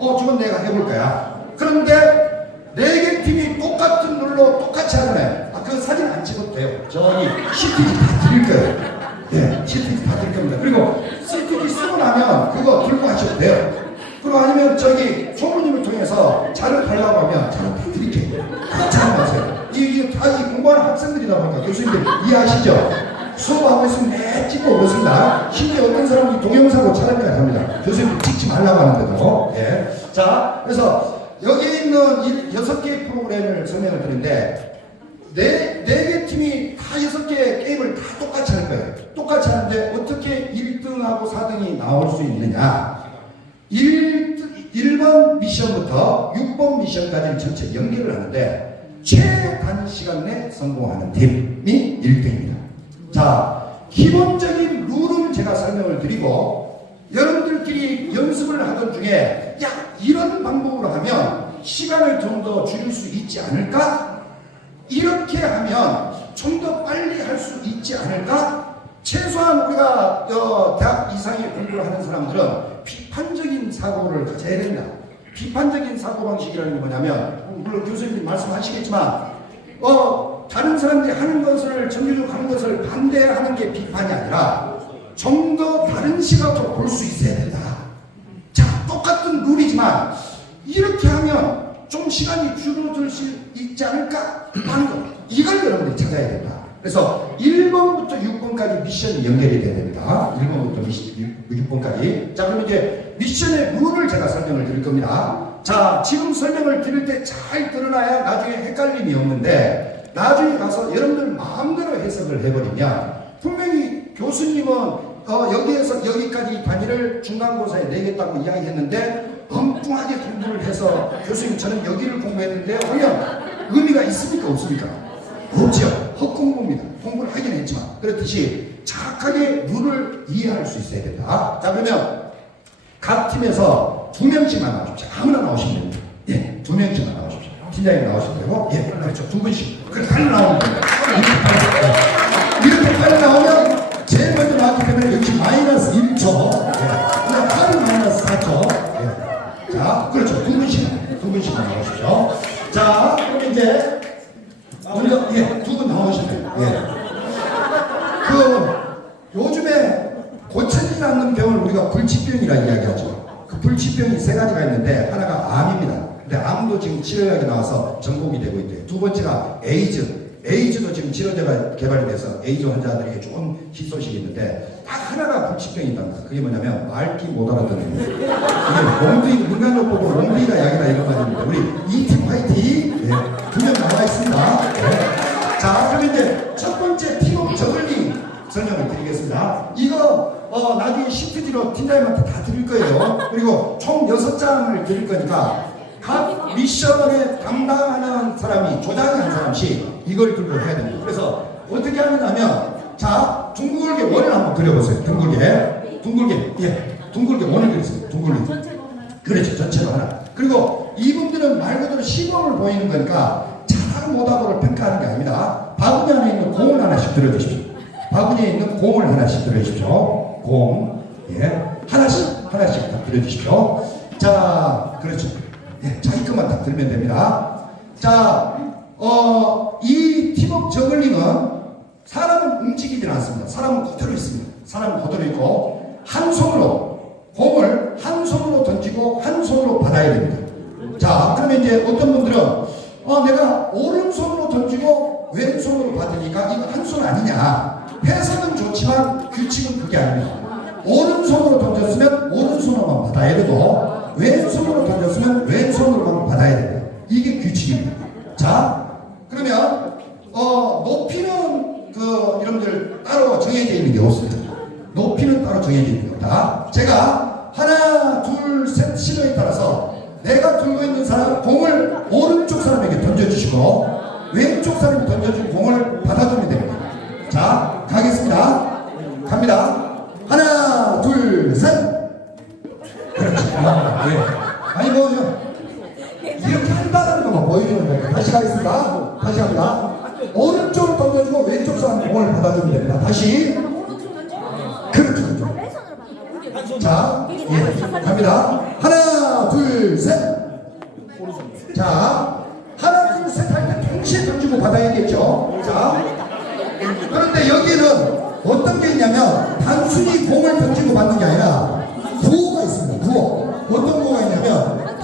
저건 내가 해볼 거야. 그런데, 4개 팀이 똑같은 룰로 똑같이 하잖아요. 그 사진 안 찍어도 돼요. 저기, CTG 다 드릴 거예요. 네, CTG 다 드릴 겁니다. 그리고, CTG 쓰고 나면 그거 들고 하셔도 돼요. 그리고 아니면 저기 총무님을 통해서 자료 달라고 하면 자료 다 드릴게요. 걱정 마세요. 이게 다 공부하는 학생들이다 보니까 교수님들 이해하시죠? 수업하고 있으면 내 찍고 오겠습니다. 심지어 어떤 사람이 동영상으로 촬영까지 합니다. 교수님 찍지 말라고 하는데도. 예. 자, 그래서 여기에 있는 6개의 프로그램을 설명을 드리는데, 4개 팀이 다 6개의 게임을 다 똑같이 할 거예요. 똑같이 하는데 어떻게 1등하고 4등이 나올 수 있느냐. 1번 미션부터 6번 미션까지는 전체 연결을 하는데 최단시간 내 성공하는 팀이 1등입니다. 자, 기본적인 룰은 제가 설명을 드리고 여러분들끼리 연습을 하던 중에 야, 이런 방법으로 하면 시간을 좀 더 줄일 수 있지 않을까? 이렇게 하면 좀 더 빨리 할 수 있지 않을까? 최소한 우리가 대학 이상의 공부를 하는 사람들은 비판적인 사고를 가져야 된다. 비판적인 사고방식이라는 게 뭐냐면, 물론 교수님이 말씀하시겠지만 다른 사람들이 하는 것을, 정규적으로 하는 것을 반대하는 게 비판이 아니라 좀 더 다른 시각으로 볼 수 있어야 된다. 자, 똑같은 룰이지만 이렇게 하면 좀 시간이 줄어들 수 있지 않을까 하는 것, 이걸 여러분들이 찾아야 된다. 그래서 1번부터 6번까지 미션이 연결이 돼야 됩니다. 1번부터 6번까지. 자, 그럼 이제 미션의 룰을 제가 설명을 드릴 겁니다. 자, 지금 설명을 드릴 때 잘 드러나야 나중에 헷갈림이 없는데, 나중에 가서 여러분들 마음대로 해석을 해버리면 분명히 교수님은 여기에서 여기까지 단위를 중간고사에 내겠다고 이야기했는데 엉뚱하게 공부를 해서 교수님 저는 여기를 공부했는데요 하면 의미가 있습니까 없습니까? 없죠. 헛공부입니다. 공부를 하긴 했지만. 그렇듯이 정확하게 룰을 이해할 수 있어야 된다. 자, 그러면 각 팀에서 2명씩만 나오십시오. 아무나 나오시면 됩니다. 예, 2명씩만 나오십시오. 팀장님 나오시고요. 예, 그렇죠. 두 분씩. 그래, 빨리 나오면 돼요. 이렇게 빨리 나오면 제일 먼저 나왔기 때문에 역시 마이너스 1초. 예. 하루 마이너스 4초. 예. 자, 그렇죠. 두 분씩 나오시죠. 자, 그럼 이제 먼저 예, 두 분 나오시면 예. 요즘에 고쳐지지 않는 병을 우리가 불치병이라 이야기하죠. 그 불치병이 세 가지가 있는데 하나가 암입니다. 근데 암도 지금 치료약이 나와서 전공이 되고 있대요. 두 번째가 에이즈도 지금 치료제가 개발이 돼서 에이즈 환자들에게 좋은 희소식이 있는데 딱 하나가 불치병이다. 그게 뭐냐면 말귀 못 알아듣는 거예요. 이게 몽둥이, 인간을 보고 몽둥이가 약이다 이런 말입니다. 우리 이팀 화이팅! 네, 두 명 나와 있습니다. 네. 자, 그럼 이제 첫 번째 팀업 저글링 설명을 드리겠습니다. 이거 나중에 CPD로 팀장님한테 다 드릴 거예요. 그리고 총 6장을 드릴 거니까 각 미션에 담당하는 사람이 조장이 한 사람씩 이걸 들고 해야 됩니다. 그래서 어떻게 하느냐면 자, 둥글게 원을 한번 그려보세요. 둥글게 예, 둥글게 원을 그리세요. 둥글게 그렇죠. 전체로 하나. 그리고 이분들은 말 그대로 시범을 보이는 거니까 잘하고 못하고를 평가하는 게 아닙니다. 바구니 안에 있는 공을 하나씩 들어주십시오. 바구니에 있는 공을 하나씩 들어주십시오. 공, 예, 하나씩 다 들어주십시오. 자, 그렇죠. 예, 자기 것만 딱 들면 됩니다. 자, 이 팀업 저글링은 사람은 움직이지 않습니다. 사람은 그대로 있습니다. 사람은 그대로 있고 한 손으로 공을 한 손으로 던지고 한 손으로 받아야 됩니다. 자, 그러면 이제 어떤 분들은 내가 오른손으로 던지고 왼손으로 받으니까 이거 한 손 아니냐. 해석은 좋지만 규칙은 그게 아닙니다. 오른손으로 던졌으면 오른손으로만 받아야 되고 왼손으로 던졌으면 왼손으로만 받아야 됩니다. 이게 규칙입니다. 자, 그러면 높이는 여러분들 따로 정해져 있는 게 없습니다. 높이는 따로 정해져 있는 게 없다. 제가 하나, 둘, 셋 신호에 따라서 내가 들고 있는 사람 공을 오른쪽 사람에게 던져주시고 왼쪽 사람이 던져준 공을 받아주면 됩니다. 자, 가겠습니다. 갑니다. 하나, 둘, 셋. 그렇지. 예. 아니 이렇게 한다는 것만 보여주는 거예요. 다시 가겠습니다. 다시 갑니다. 오른쪽으로 던져주고 왼쪽 사람 공을 받아주면 됩니다. 다시. 그렇죠. 자, 예, 갑니다. 하나, 둘, 셋. 자, 하나, 둘, 셋 할 때 동시에 던지고 받아야겠죠. 자, 그런데 여기는 어떤 게 있냐면 단순히 공을 던지고 받는 게 아니라 구호가 있습니다. 구호. 어떤 구호가 있냐면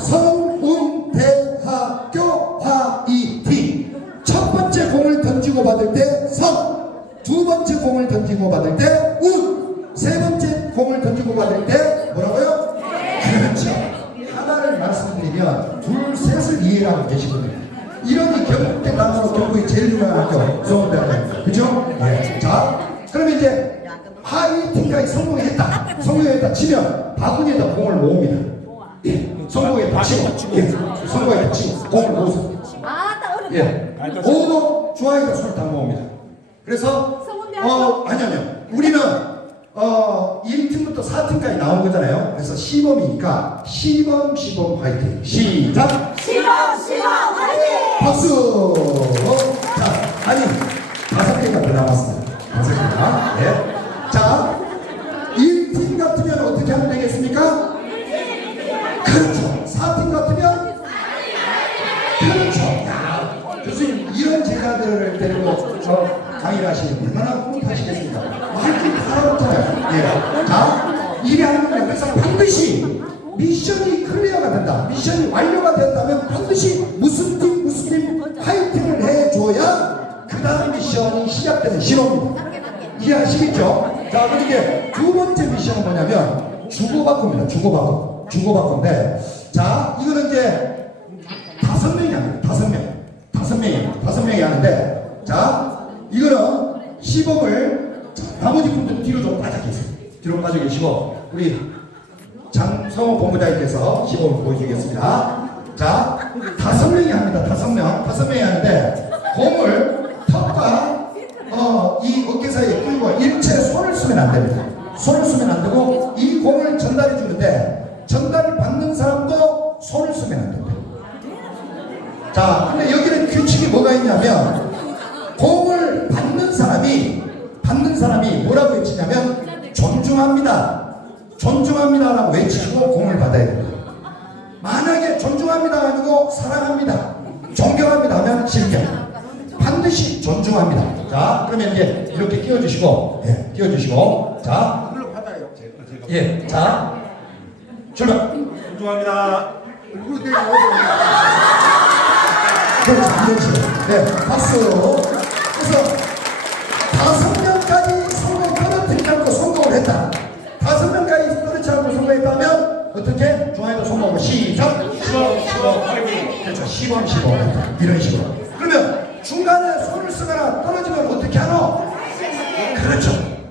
성운대학교 화이팅. 첫 번째 공을 던지고 받을 때 성, 두 번째 공을 던지고 받을 때 운, 세 번째 공을 던지고 받을 때 뭐라고요? 그렇죠. 하나를 말씀드리면 둘, 셋을 이해하고 계시거든요. 이러니 경북대 단어로 경북이 제일 유명한 학교 성운대학교. 그죠? 예. 자, 그럼 이제 화이팅까지 성공했다 치면 바구니에다 공을 모읍니다. 예. 성공했다 치고, 예. 성공했다 치고 공을 모으세요. 예. 모으고 좋아요가 손을 다 모읍니다. 그래서 아니요. 우리는 1팀부터 4팀까지 나온 거잖아요. 그래서 시범이니까 시범 화이팅. 시작. 시범 화이팅! 박수. 자, 아니 5개가 더 남았습니다. 5개가. 예. 자, 1팀 같으면 어떻게 하면 되겠습니까? 그렇죠. 4팀 같으면 그렇죠. 야, 교수님 이런 제자들을 데리고 강의를 하시는 얼마나 흐뭇하시겠습니까? 말씀 다 알았잖아요. 예. 자, 일이 하는 거예요. 그래서 반드시 미션이 클리어가 된다. 미션이 완료가 된다면 반드시 무슨 팀 파이팅을 해줘야 그 다음 미션이 시작되는 신호입니다. 이해하시겠죠? 자, 그럼 이제 두 번째 미션은 뭐냐면 주고받고입니다. 주고받고인데, 자, 이거는 이제 5명이 합니다. 5명이 하는데, 자, 이거는 시범을 나머지 분들 뒤로 좀 빠져 계세요. 뒤로 빠져 계시고 우리 장성호 본부장님께서 시범을 보여주겠습니다. 자, 5명이 합니다. 5명이 하는데 공을 턱과 이 어깨 사이에 끼고 일체 손을 쓰면 안 됩니다. 손을 쓰면 안 되고 이 공을 전달해 주는데 전달을 받는 사람도 손을 쓰면 안 됩니다. 자, 사랑하고 사랑합니다. 존경합니다 하면 실격. 반드시 존중합니다. 자, 그러면 이제 이렇게 끼워주시고, 예, 끼워주시고, 자, 이걸로 받아요. 제가. 예, 자, 출발. 존중합니다. 얼굴 대고 그렇죠, 그렇죠. 네, 박수. 그래서 5명까지 성공 떨어뜨리지 않고 성공을 했다. 5명까지 떨어뜨리지 않고 성공했다면 어떻게? 중앙에도 성공을 시작. 10원, 8개. 그렇죠, 10원, 10원. 이런 식으로. 그러면 중간에 손을 쓰거나 떨어지면 어떻게 하노? 그렇죠.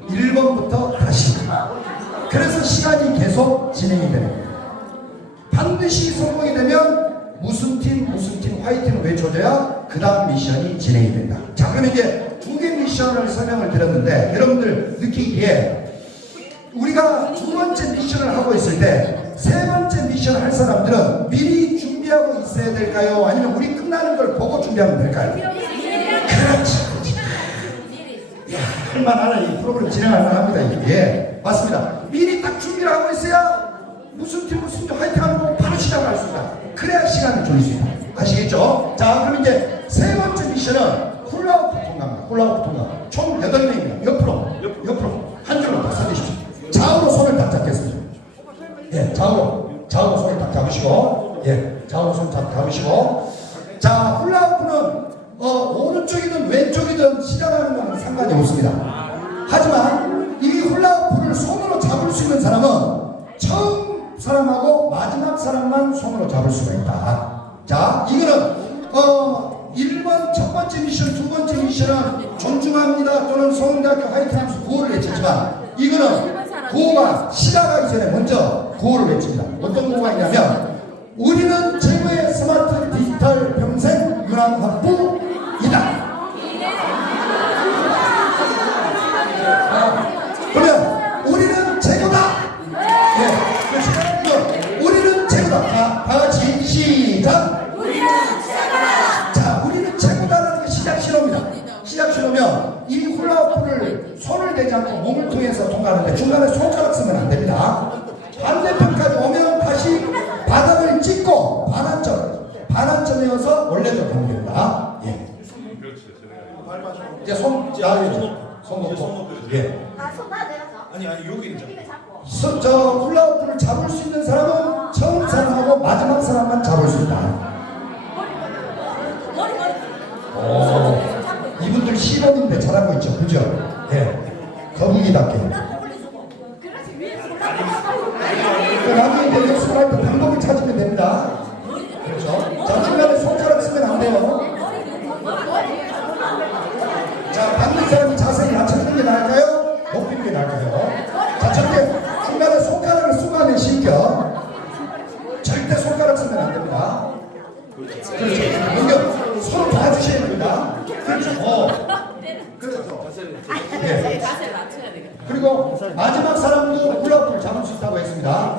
1번부터 다시. 그래서 시간이 계속 진행이 되는 거예요. 반드시 성공이 되면 무슨 팀 화이팅을 외쳐줘야 그 다음 미션이 진행이 된다. 자, 그럼 이제 2개 미션을 설명을 드렸는데 여러분들 느끼기에 우리가 2번째 미션을 하고 있을 때 3번째 미션을 할 사람들은 미리 준비하고 있어야 될까요? 아니면 우리 끝나는 걸 보고 준비하면 될까요? 그렇지. 할만하는 이 프로그램 진행할 만합니다. 이게. 예, 맞습니다. 미리 딱 준비를 하고 있어야 무슨 팀 화이팅 하는 거 바로 시작할 수 있다. 그래야 시간을 줄일 수 있다. 아시겠죠? 자, 그럼 이제 3번째 미션은 훌라후프 통과입니다. 훌라후프 통과. 총 8명입니다. 옆으로 한 줄로 딱 서주십시오. 좌우로 손을 딱 잡겠습니다. 예, 좌우로 손을 딱 잡으시고, 예, 좌우로 손 잡으시고. 자, 훌라후프는 오른쪽이든 왼쪽이든 시작하는 건 상관이 없습니다. 하지만 이 훌라후프를 손으로 잡을 수 있는 사람은 처음 사람하고 마지막 사람만 손으로 잡을 수가 있다. 자, 이거는 1번 첫 번째 미션, 2번째 미션은 존중합니다 또는 서울대학교 화이팅 하면서 구호를 외치지만 이거는 구호가 시작하기 전에 먼저 구호를 외칩니다. 어떤 구호가 있냐면 우리는 최고의 스마트 디지털 평생 융합학부이다. 그러면 우리는 최고다. 예, 그렇죠. 우리는 최고다. 자, 다 같이 시작. 우리는 최고다. 자, 우리는 최고다라는 게 시작 신호입니다. 시작 신호면 이 훌라후프를 손을 대지 않고 몸을 통해서 통과하는데 중간에 손가락 쓰면 안 됩니다. 반대편까지 오면 다시 바닥을 찍고 반환점에 와서 원래대로 가면 됩니다. 예. 이제 손 놓고. 예. 손 놔줘요. 아니 여기는 저 훌라후프를 잡을 수 있는 사람은 처음 사람하고 마지막 사람만 잡을 수 있다. 이분들 시범인데 잘하고 있죠, 그죠? 예. 거북이답게. 나중에 이제 연습할 때 방법을 찾으면 됩니다. 그렇죠? 자, 중간에 손가락 쓰면 안 돼요. 자, 받는 사람이 자세히 낮춰주는 게 나을까요? 높이는 게 나을까요? 자, 절대 중간에 손가락을 쓰고 하면 실격. 절대 손가락 쓰면 안 됩니다. 그렇죠. 공격 서로 도와주셔야 됩니다. 그렇죠. 그렇죠. 네. 자세를 맞춰야 되겠다. 그리고 마지막 사람도 훌라후프를 잡을 수 있다고 했습니다.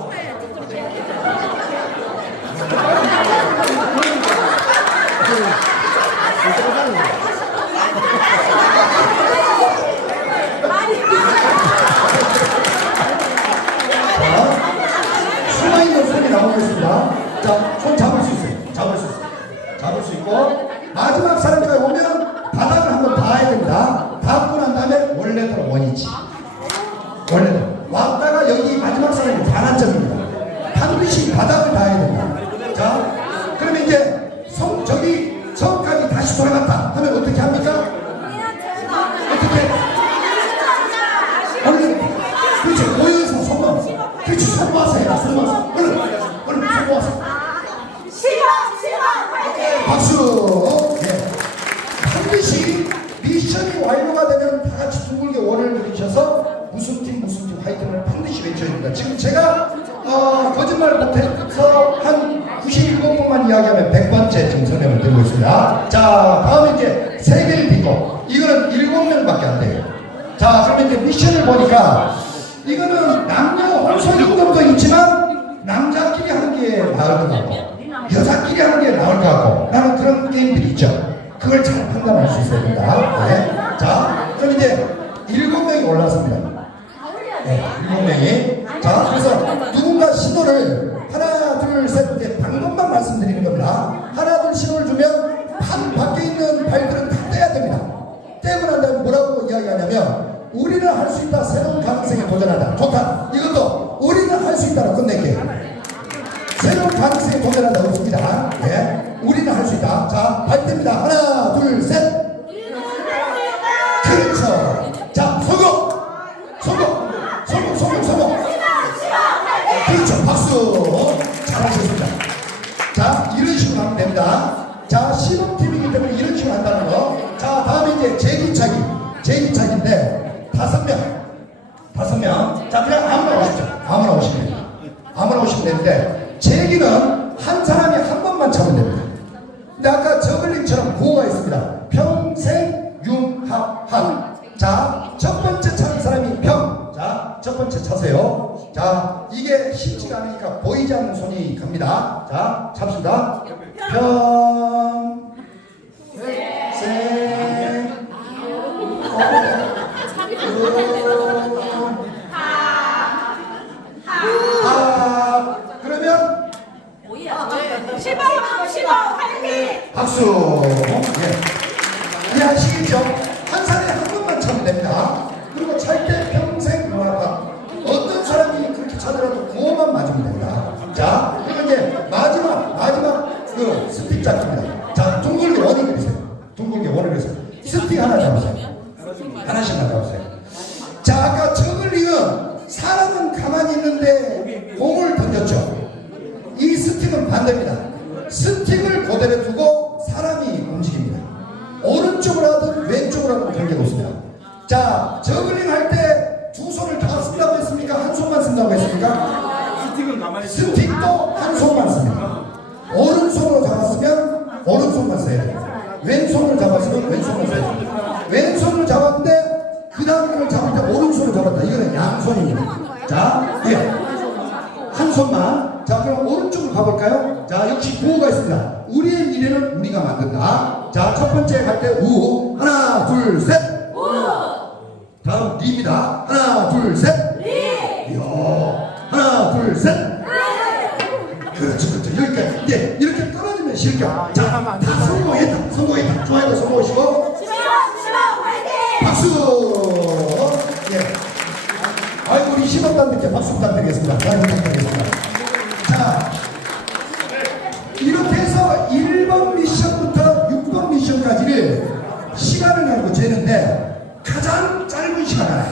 숨어있는 손이 나오겠습니다. 자, 손 잡을 수 있어요. 잡을 수 있고 마지막 사람까지 오면 바닥을 한번 닿아야 됩니다. 닿고 난 다음에 원래대로 원위치. 원래대로 왔다가 여기 마지막 사람이 반환점입니다. 반드시 바닥을 닿아야 됩니다. 자, 그러면 이제 저기 처음까지 다시 돌아갔다 하면 어떻게 합니까? 어떻게? 얼른, 그렇지, 모여서 손만, 그렇지, 손 모아서 해라, 손 모아서, 얼른 손 모아서. 박수. 네. 반드시 미션이 완료가 되면 다 같이 둥글게 원을 그리셔서 무슨 팀 화이팅을 반드시 외쳐야 됩니다. 지금 제가 거짓말 못해서 한 97번만 이야기하면 100번째 지금 설명을 드리고 있습니다. 자, 다음에 이제 3개를 딛고 이거는 7명밖에 안 돼요. 자, 그러면 이제 미션을 보니까 이거는 남녀 혼선임금도 있지만 남자끼리 하는 게 나을 것 같고 여자끼리 하는 게 나을 것 같고 나는 그런 게임들이 있죠. 그걸 잘 판단할 수 있어야 된다. 네. 자, 그럼 이제 7명이 올라섭니다. 네, 7명이. 자, 그래서 누군가 신호를 하나, 둘, 셋, 이제 방법만 말씀드리는 겁니다. 우리는 할 수 있다. 새로운 가능성에 도전한다. 좋다. 이것도 우리는 할 수 있다로 끝낼게요. 새로운 가능성에 도전한다. 없습니다. 네. 우리는 할 수 있다. 자, 발표입니다. 하나, 둘, 셋. 그렇죠. 자, 성공! 성공! 성공, 성공, 성공! 그렇죠. 박수! 잘하셨습니다. 자, 이런 식으로 하면 됩니다. 자, 시범팀이기 때문에 이런 식으로 한다는 거. 자, 다음에 이제 제기차기. 제기차기인데, 5명. 자, 그냥 아무나 오십시오. 아무나 오시면 됩니다. 아무나 오시면 되는데, 제기는 한 사람이 한 번만 차면 됩니다. 근데 아까 저글링처럼 구호가 있습니다. 평생 융합한. 자, 첫 번째 차는 사람이 평. 자, 첫 번째 차세요. 자, 이게 쉽지가 않으니까 보이지 않는 손이 갑니다. 자, 잡습니다. 평, 생, 그러면 시범 화이팅! 박수. 예. 이해하시겠죠? 한 사람에 한 번만 차면 됩니다. 그리고 찰 때 평생 융합한. 어떤 사람이 그렇게 차더라도 구호만 맞으면 됩니다. 자, 그리고 이제 마지막 그 스틱 잡기입니다. 자, 둥글게 원을 그리세요. 둥글게 원을 그리세요. 스틱 하나 잡으세요. 하나씩만 잡으세요. 자, 아까 저글링은 사람은 가만히 있는데 공을 던졌죠. 이 스틱은 반대입니다. 스틱을 그대로 두고 사람이 움직입니다. 오른쪽으로 하든 왼쪽으로 하든 관계없습니다. 자, 저글링 할 때 두 손을 다 쓴다고 했습니까? 한 손만 쓴다고 했습니까? 스틱은 가만히 있어. 스틱도 한 손만 씁니다. 오른손으로 잡았으면 오른손만 써야 돼요. 왼손으로 잡았으면 왼손만 써야 돼요. 왼손을 잡았는데 그 다음 걸 잡을 때 오른손을 잡았다. 이거는 양손입니다. 자, 예. 한 손만. 자, 그럼 오른쪽으로 가볼까요? 자, 역시 구호가 있습니다. 우리의 미래는 우리가 만든다. 자, 첫 번째 갈 때 우. 하나, 둘, 셋. 다음 리입니다. 하나, 둘, 셋. 리. 이야. 하나, 둘, 셋. 그렇죠. 여기까지. 이제 이렇게 떨어지면 실격. 자, 다 성공했다. 좋아요. 성공하시고. 시범 화이팅! 박수. 예. 아이고, 우리 시범단들께 박수 부탁드리겠습니다. 잘 부탁드리겠습니다. 자, 이렇게 해서 1번 미션부터 6번 미션까지를 시간을 가지고 재는데 가장 짧은 시간 안에,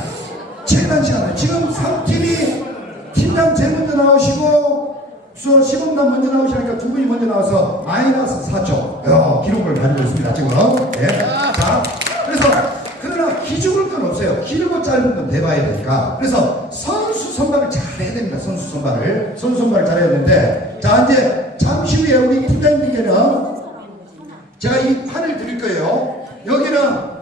최단 시간 안에, 지금 3팀이 팀장 제일 먼저 나오시고 시범단 먼저 나오시니까 두 분이 먼저 나와서 마이너스 4초 기록을 가지고 있습니다. 지금. 예. 자, 그래서 그러나 기죽을 건 없어요. 길고 짧은 건 대봐야 되니까. 그래서 선수 선발을 잘 해야 됩니다. 선수 선발을 잘해야 되는데, 자, 이제 잠시 후에 우리 팀장님께는 제가 이 판을 드릴 거예요. 여기는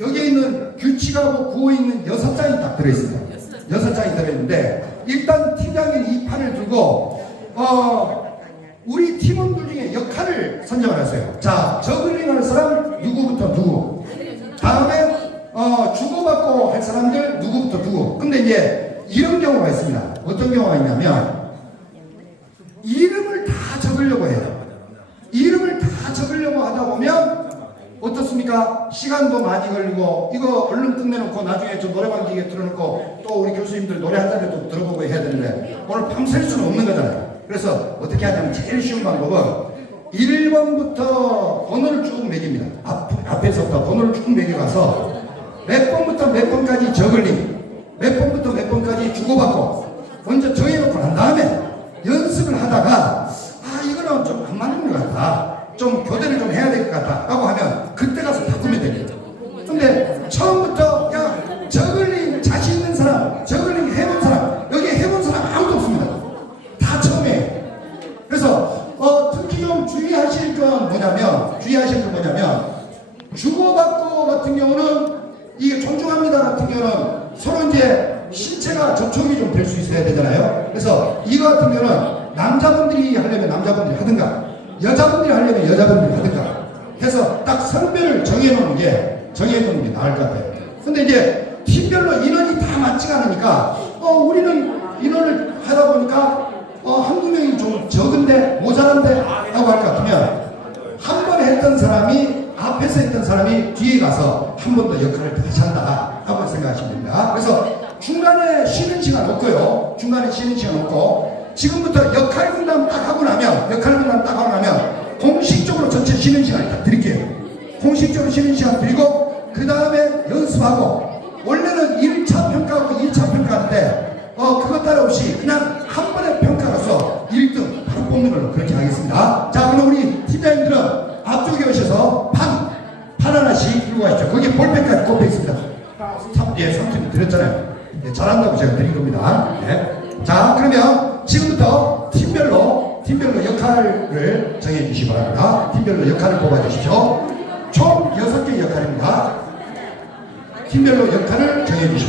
여기에 있는 규칙하고 구호에 있는 6장이 딱 들어있습니다. 6장이 들어있는데, 일단 팀장님 이 판을 두고 우리 팀원들 중에 역할을 선정을 하세요. 자, 저글링 하는 사람 누구부터 누구, 다음에 주고받고 할 사람들 누구부터 누구. 근데 이제 이런 경우가 있습니다. 어떤 경우가 있냐면 이름을 다 적으려고 해요. 이름을 다 적으려고 하다 보면 어떻습니까? 시간도 많이 걸리고, 이거 얼른 끝내놓고 나중에 저 노래방 기계 틀어놓고 또 우리 교수님들 노래 한 잔을 또 들어보고 해야 되는데 오늘 밤샐 수는 없는 거잖아요. 그래서 어떻게 하냐면 제일 쉬운 방법은 1번부터 번호를 쭉 매깁니다. 앞에서부터 번호를 쭉 매겨가서 몇 번부터 몇 번까지 저글링, 몇 번부터 몇 번까지 주고받고 먼저 정해놓고 난 다음에 연습을 하다가 이거는 좀 안 맞는 것 같다, 좀 교대를 좀 해야 될 것 같다 라고 하면 그때 가서 바꾸면 됩니다. 근데 처음부터 야, 저글링 자신 있는 사람, 저글링 해본 사람, 여기 해본 사람 아무도 없습니다. 다 처음에. 그래서 특히 좀 주의하실 건 뭐냐면 주고받고 같은 경우는 이게 존중합니다 같은 경우는 서로 이제 신체가 접촉이 좀 될 수 있어야 되잖아요. 그래서 이거 같은 경우는 남자분들이 하려면 남자분들이 하든가, 여자분들이 하려면 여자분들이 하든가 해서 딱 선별을 정해놓는 게 나을 것 같아요. 근데 이제 팀별로 인원이 다 맞지가 않으니까 우리는 인원을 하다 보니까 한두 명이 좀 적은데 모자란데 하고 할 것 같으면 한 번 했던 사람이 앞에서 했던 사람이 뒤에 가서 한 번 더 역할을 다시 한다 하고 생각하시면 됩니다. 그래서 중간에 쉬는 시간 없고요. 중간에 쉬는 시간 없고 지금부터 역할 분담 딱 하고 나면 공식적으로 전체 쉬는 시간 딱 드릴게요. 공식적으로 쉬는 시간 드리고 그 다음에 연습하고 원래는 1차 평가하고 2차 평가할 때 그것 따로 없이 그냥 한 번의 평가로서 1등 바로 뽑는 걸로 그렇게 하겠습니다. 자, 그럼 우리 팀장님들은 앞쪽에 오셔서 판 하나씩 들고 가시죠. 거기에 볼펜까지 꼽혀 있습니다. 3팀 드렸잖아요. 예, 잘한다고 제가 드린 겁니다. 예. 자, 그러면 지금부터 팀별로 역할을 정해 주시기 바랍니다. 팀별로 역할을 뽑아 주십시오. 총 6개 역할입니다. 팀별로 역할을 정해 주십시오.